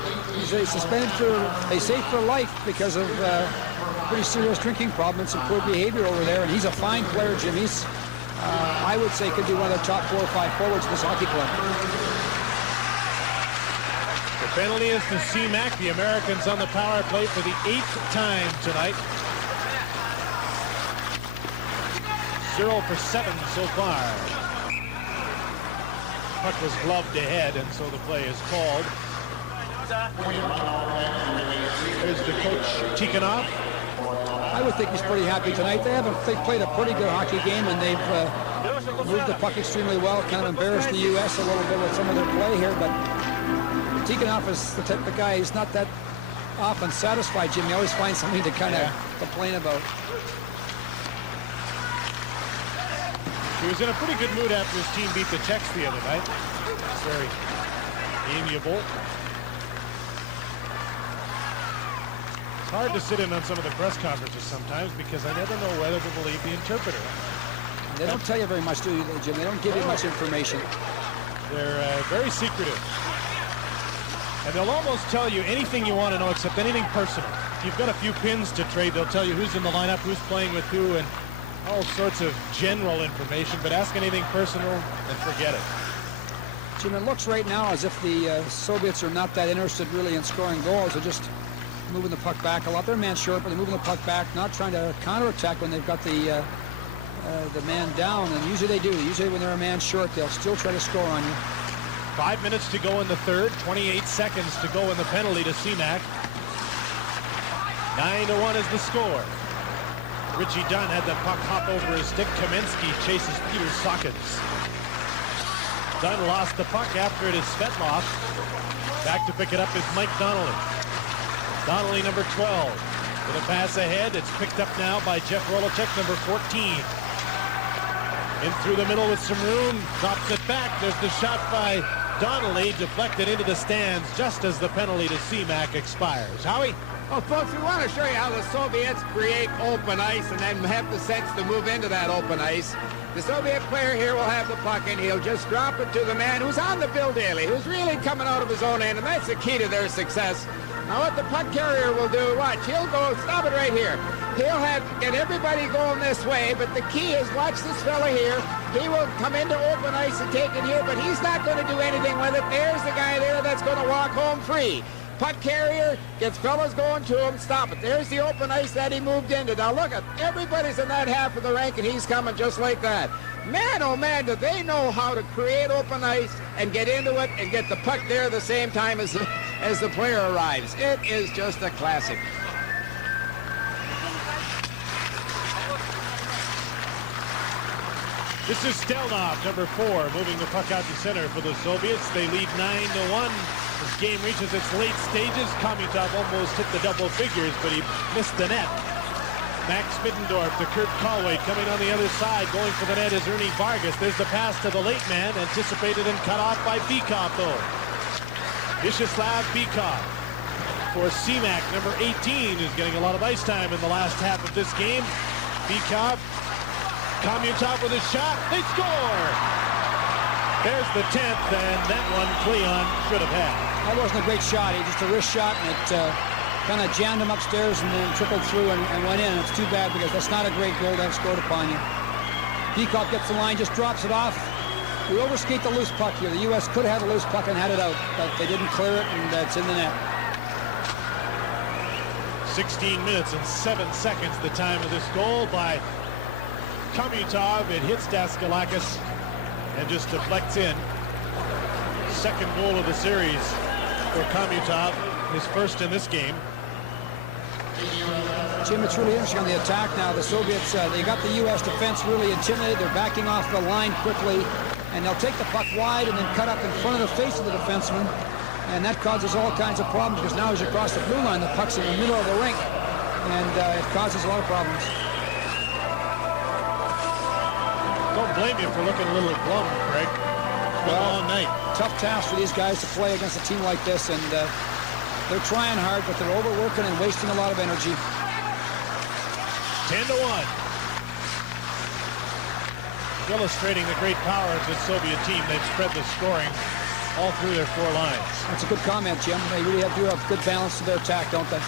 He's suspended for, they say, for life because of pretty serious drinking problem and some poor behavior over there. And he's a fine player, Jim. He's, I would say, could be one of the top 4 or 5 forwards in this hockey club. The penalty is to Semák. The Americans on the power play for the 8th time tonight. 0 for 7 so far. Puck was gloved ahead, and so the play is called. There's the coach, Tikhonov. I would think he's pretty happy tonight. They played a pretty good hockey game, and they've moved the puck extremely well. Kind of embarrassed the U.S. a little bit with some of their play here, but Tikhonov is the type of guy. He's not that often satisfied, Jim. He always finds something to kind of complain about. He was in a pretty good mood after his team beat the Czechs the other night. Very amiable. It's hard to sit in on some of the press conferences sometimes because I never know whether to believe the interpreter. They don't tell you very much, do you, Jim? They don't give you much information. They're very secretive. And they'll almost tell you anything you want to know except anything personal. you've got a few pins to trade. They'll tell you who's in the lineup, who's playing with who, and all sorts of general information. But ask anything personal and forget it. Jim, it looks right now as if the Soviets are not that interested really in scoring goals. They're just moving the puck back a lot. They're man short, but they're moving the puck back, not trying to counterattack when they've got the man down. And usually they do. Usually when they're a man short, they'll still try to score on you. 5 minutes to go in the third. 28 seconds to go in the penalty to Semak. 9-1 is the score. Richie Dunn had the puck hop over his stick. Kamensky chases Peter Sockins. Dunn lost the puck after it is Svetloff. Back to pick it up is Mike Donnelly. Donnelly, number 12. With a pass ahead, it's picked up now by Jeff Rolochek, number 14. In through the middle with some room, drops it back. There's the shot by Donnelly, deflected into the stands just as the penalty to Semak expires. Howie? Well, folks, we want to show you how the Soviets create open ice and then have the sense to move into that open ice. The Soviet player here will have the puck, and he'll just drop it to the man who's on the bill daily, who's really coming out of his own end, and that's the key to their success. Now, what the puck carrier will do, watch, he'll go, stop it right here. He'll get everybody going this way, but the key is, watch this fella here. He will come into open ice and take it here, but he's not going to do anything with it. There's the guy there that's going to walk home free. Puck carrier gets fellas going to him, stop it. There's the open ice that he moved into. Now look at, everybody's in that half of the rink, and he's coming just like that. Man, oh man, do they know how to create open ice and get into it and get the puck there at the same time as the player arrives. It is just a classic. This is Stельnov, number 4, moving the puck out to center for the Soviets. They lead 9-1. This game reaches its late stages. Khomutov almost hit the double figures, but he missed the net. Max Middendorf to Kurt Colway coming on the other side. Going for the net is Ernie Vargas. There's the pass to the late man, anticipated and cut off by Bykov, though. Vyacheslav Bykov for Semak, number 18, is getting a lot of ice time in the last half of this game. Bykov, Khomutov with a shot. They score! There's the 10th, and that one Cleon should have had. That wasn't a great shot. He just a wrist shot, and it kind of jammed him upstairs and then trickled through and went in. It's too bad because that's not a great goal to have scored upon you. Bykov gets the line, just drops it off. We overskate the loose puck here. The U.S. could have had a loose puck and had it out, but they didn't clear it, and it's in the net. 16 minutes and 7 seconds the time of this goal by Khomutov. It hits Daskalakis and just deflects in. Second goal of the series for Khomutov, his first in this game. Jim, it's really interesting on the attack now. The Soviets, they got the U.S. defense really intimidated. They're backing off the line quickly, and they'll take the puck wide and then cut up in front of the face of the defenseman. And that causes all kinds of problems because now as you cross the blue line, the puck's in the middle of the rink, and it causes a lot of problems. Don't blame you for looking a little glum, Craig. It's been a long night. Tough task for these guys to play against a team like this, and they're trying hard, but they're overworking and wasting a lot of energy. 10-1. Illustrating the great power of this Soviet team. They've spread the scoring all through their 4 lines. That's a good comment, Jim. They really do have good balance to their attack, don't they?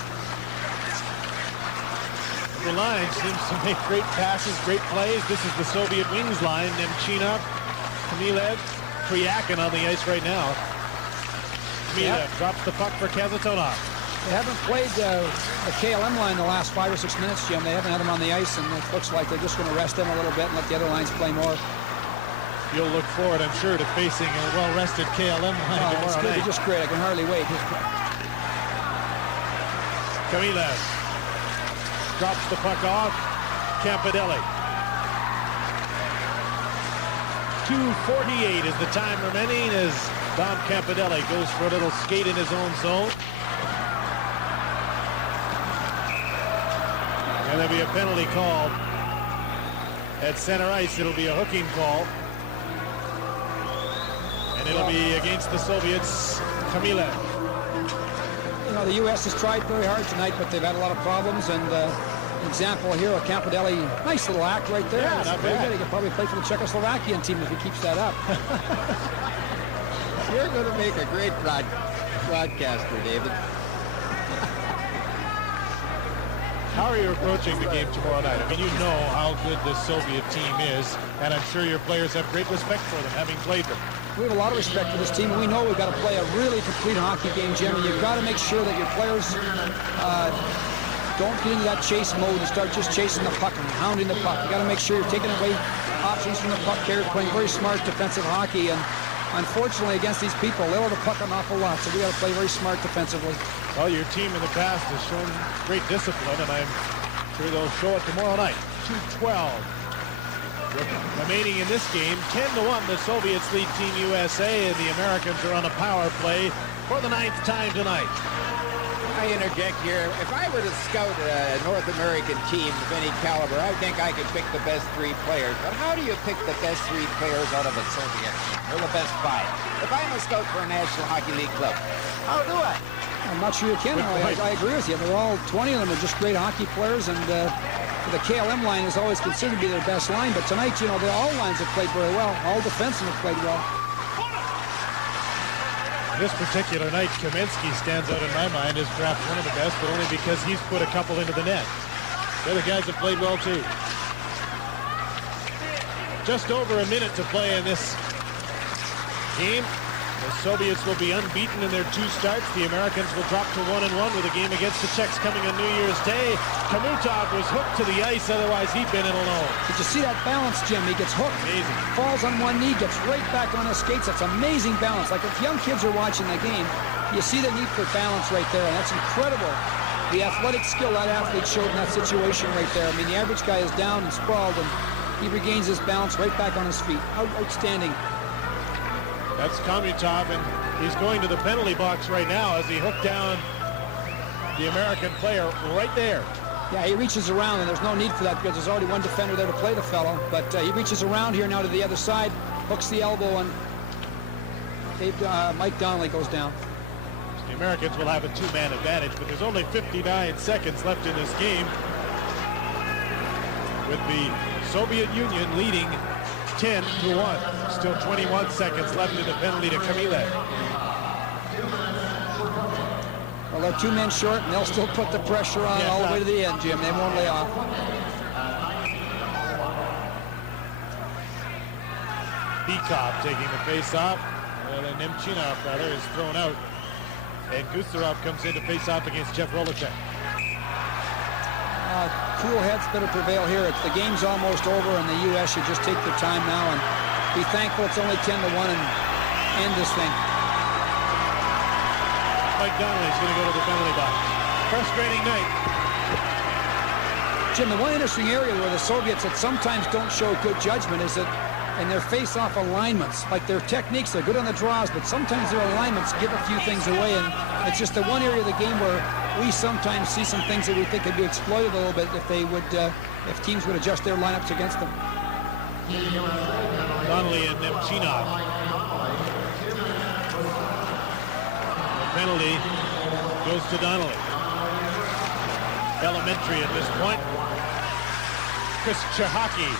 The line seems to make great passes, great plays. This is the Soviet wings line. Nemchinov, Khmylov, Pryakin on the ice right now. Khmylov drops the puck for Kazantonov. They haven't played the KLM line the last 5 or 6 minutes, Jim. They haven't had him on the ice, and it looks like they're just going to rest him a little bit and let the other lines play more. You'll look forward, I'm sure, to facing a well-rested KLM line tomorrow it's going to be night. just great. I can hardly wait. Khmylov drops the puck off. Campidelli. 2:48 is the time remaining as Dom Campidelli goes for a little skate in his own zone. And there'll be a penalty called at center ice. It'll be a hooking call. And it'll be against the Soviets. Khmylov. You know, the U.S. has tried very hard tonight, but they've had a lot of problems. And example here, a Campidelli, nice little act right there. Yeah, not bad. He could probably play for the Czechoslovakian team if he keeps that up. You're going to make a great broadcaster, David. How are you approaching the game tomorrow night? I mean, you know how good this Soviet team is, and I'm sure your players have great respect for them, having played them. We have a lot of respect for this team. We know we've got to play a really complete hockey game, Jim, and you've got to make sure that your players don't get into that chase mode and start just chasing the puck and hounding the puck. You got to make sure you're taking away options from the puck carrier, playing very smart defensive hockey. And unfortunately, against these people, they let the puck an awful lot, so we got to play very smart defensively. Well, your team in the past has shown great discipline, and I'm sure they'll show it tomorrow night. 2:12 remaining in this game. 10-1, the Soviets lead Team USA, and the Americans are on a power play for the 9th time tonight. I interject here. If I were to scout a North American team of any caliber, I think I could pick the best 3 players. But how do you pick the best 3 players out of a Soviet team, or the best 5? If I'm a scout for a National Hockey League club, how do I? I'm not sure you can. I agree with you. They're all 20 of them are just great hockey players, and the KLM line is always considered to be their best line. But tonight, you know, all lines have played very well. All defensemen have played well. This particular night, Kamensky stands out in my mind as perhaps one of the best, but only because he's put a couple into the net. The other guys have played well too. Just over a minute to play in this game. The Soviets will be unbeaten in their 2 starts. The Americans will drop to 1-1 with a game against the Czechs coming on New Year's Day. Homutov was hooked to the ice, otherwise he'd been in alone. Did you see that balance, Jim? He gets hooked, amazing. Falls on one knee, gets right back on his skates. That's amazing balance. Like if young kids are watching the game, you see the need for balance right there, and that's incredible. The athletic skill that athlete showed in that situation right there. I mean, the average guy is down and sprawled, and he regains his balance right back on his feet. Outstanding. That's Khomutov, and he's going to the penalty box right now as he hooked down the American player right there. Yeah, he reaches around, and there's no need for that because there's already one defender there to play the fellow. But he reaches around here now to the other side, hooks the elbow, and Mike Donnelly goes down. The Americans will have a 2-man advantage, but there's only 59 seconds left in this game, with the Soviet Union leading 10-1. Still 21 seconds left in the penalty to Khmylev. Well, they're 2 men short, and they'll still put the pressure on all the way to the end, Jim. They won't lay off. Bykov taking the face off. Well, and Nemchinov, rather, is thrown out. And Gusarov comes in to face off against Jeff Rolacek. Cool heads better prevail here. The game's almost over, and the U.S. should just take their time now and be thankful it's only 10-1 and end this thing. Mike Donnelly's going to go to the penalty box. Frustrating night. Jim, the one interesting area where the Soviets that sometimes don't show good judgment is that in their face-off alignments, like their techniques, they're good on the draws, but sometimes their alignments give a few things away, and it's just the one area of the game where we sometimes see some things that we think could be exploited a little bit if they would, if teams would adjust their lineups against them. Donnelly and Nemchinov. The penalty goes to Donnelly. Elementary at this point. Chris Chehaki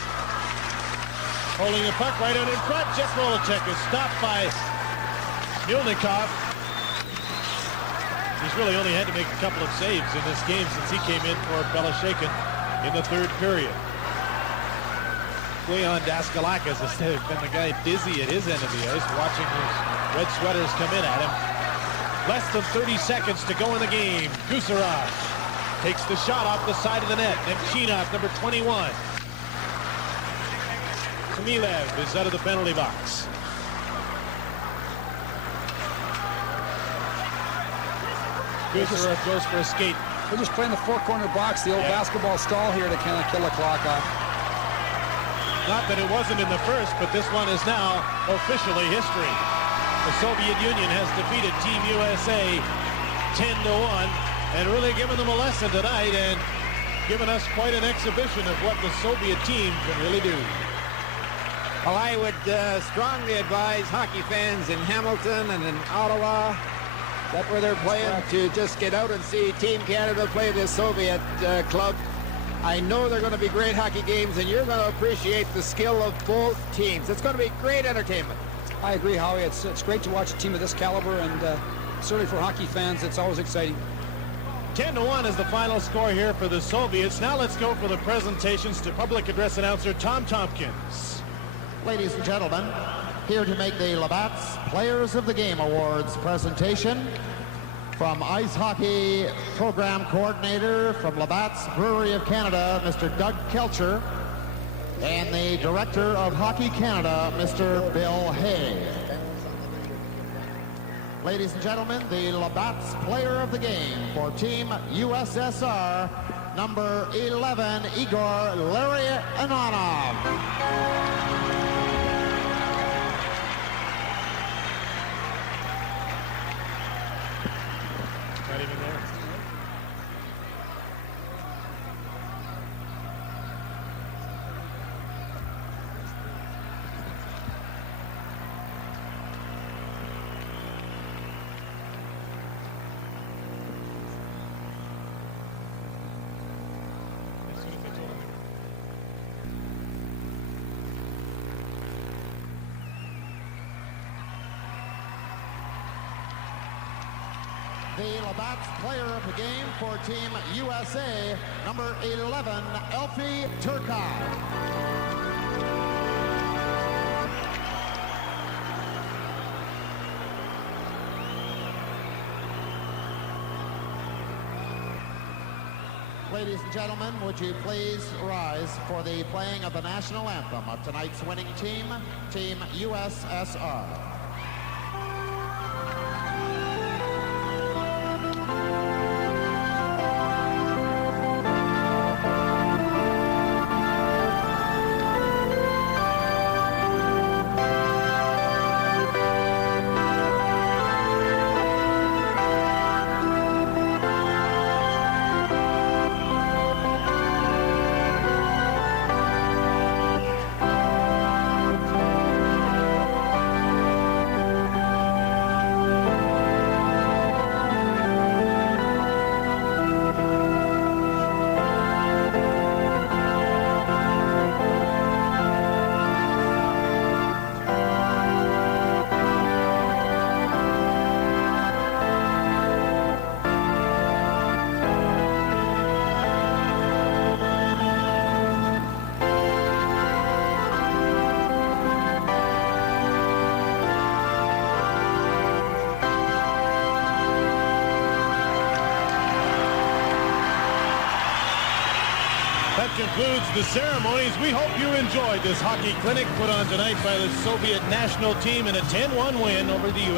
holding the puck right out in front. Jeff Rolacek is stopped by Mylnikov. He's really only had to make a couple of saves in this game since he came in for Beloshakin in the 3rd period. Leon Daskalakis has been the guy dizzy at his end of the ice, watching his red sweaters come in at him. Less than 30 seconds to go in the game. Gusarov takes the shot off the side of the net. Nemchinov, number 21. Khmylev is out of the penalty box. Gusarov goes for a skate. We're just playing the 4-corner box, the old basketball stall here to kind of kill the clock off. Not that it wasn't in the first, but this one is now officially history. The Soviet Union has defeated Team USA 10-1 and really given them a lesson tonight and given us quite an exhibition of what the Soviet team can really do. Well, I would strongly advise hockey fans in Hamilton and in Ottawa, that where they're playing, to just get out and see Team Canada play the Soviet club. I know they're going to be great hockey games, and you're going to appreciate the skill of both teams. It's going to be great entertainment. I agree, Howie. It's great to watch a team of this caliber, and certainly for hockey fans, it's always exciting. 10-1 is the final score here for the Soviets. Now let's go for the presentations to public address announcer Tom Tompkins. Ladies and gentlemen, here to make the Labatt's Players of the Game Awards presentation from Ice Hockey Program Coordinator from Labatt's Brewery of Canada, Mr. Doug Kelcher, and the Director of Hockey Canada, Mr. Bill Hay. Ladies and gentlemen, the Labatt's Player of the Game for Team USSR, number 11, Igor Larionov. Not even there. The Labatt's Player of the Game for Team USA, number 11, Elfie Turkov. Ladies and gentlemen, would you please rise for the playing of the national anthem of tonight's winning team, Team USSR. That concludes the ceremonies. We hope you enjoyed this hockey clinic put on tonight by the Soviet national team in a 10-1 win over the U.S.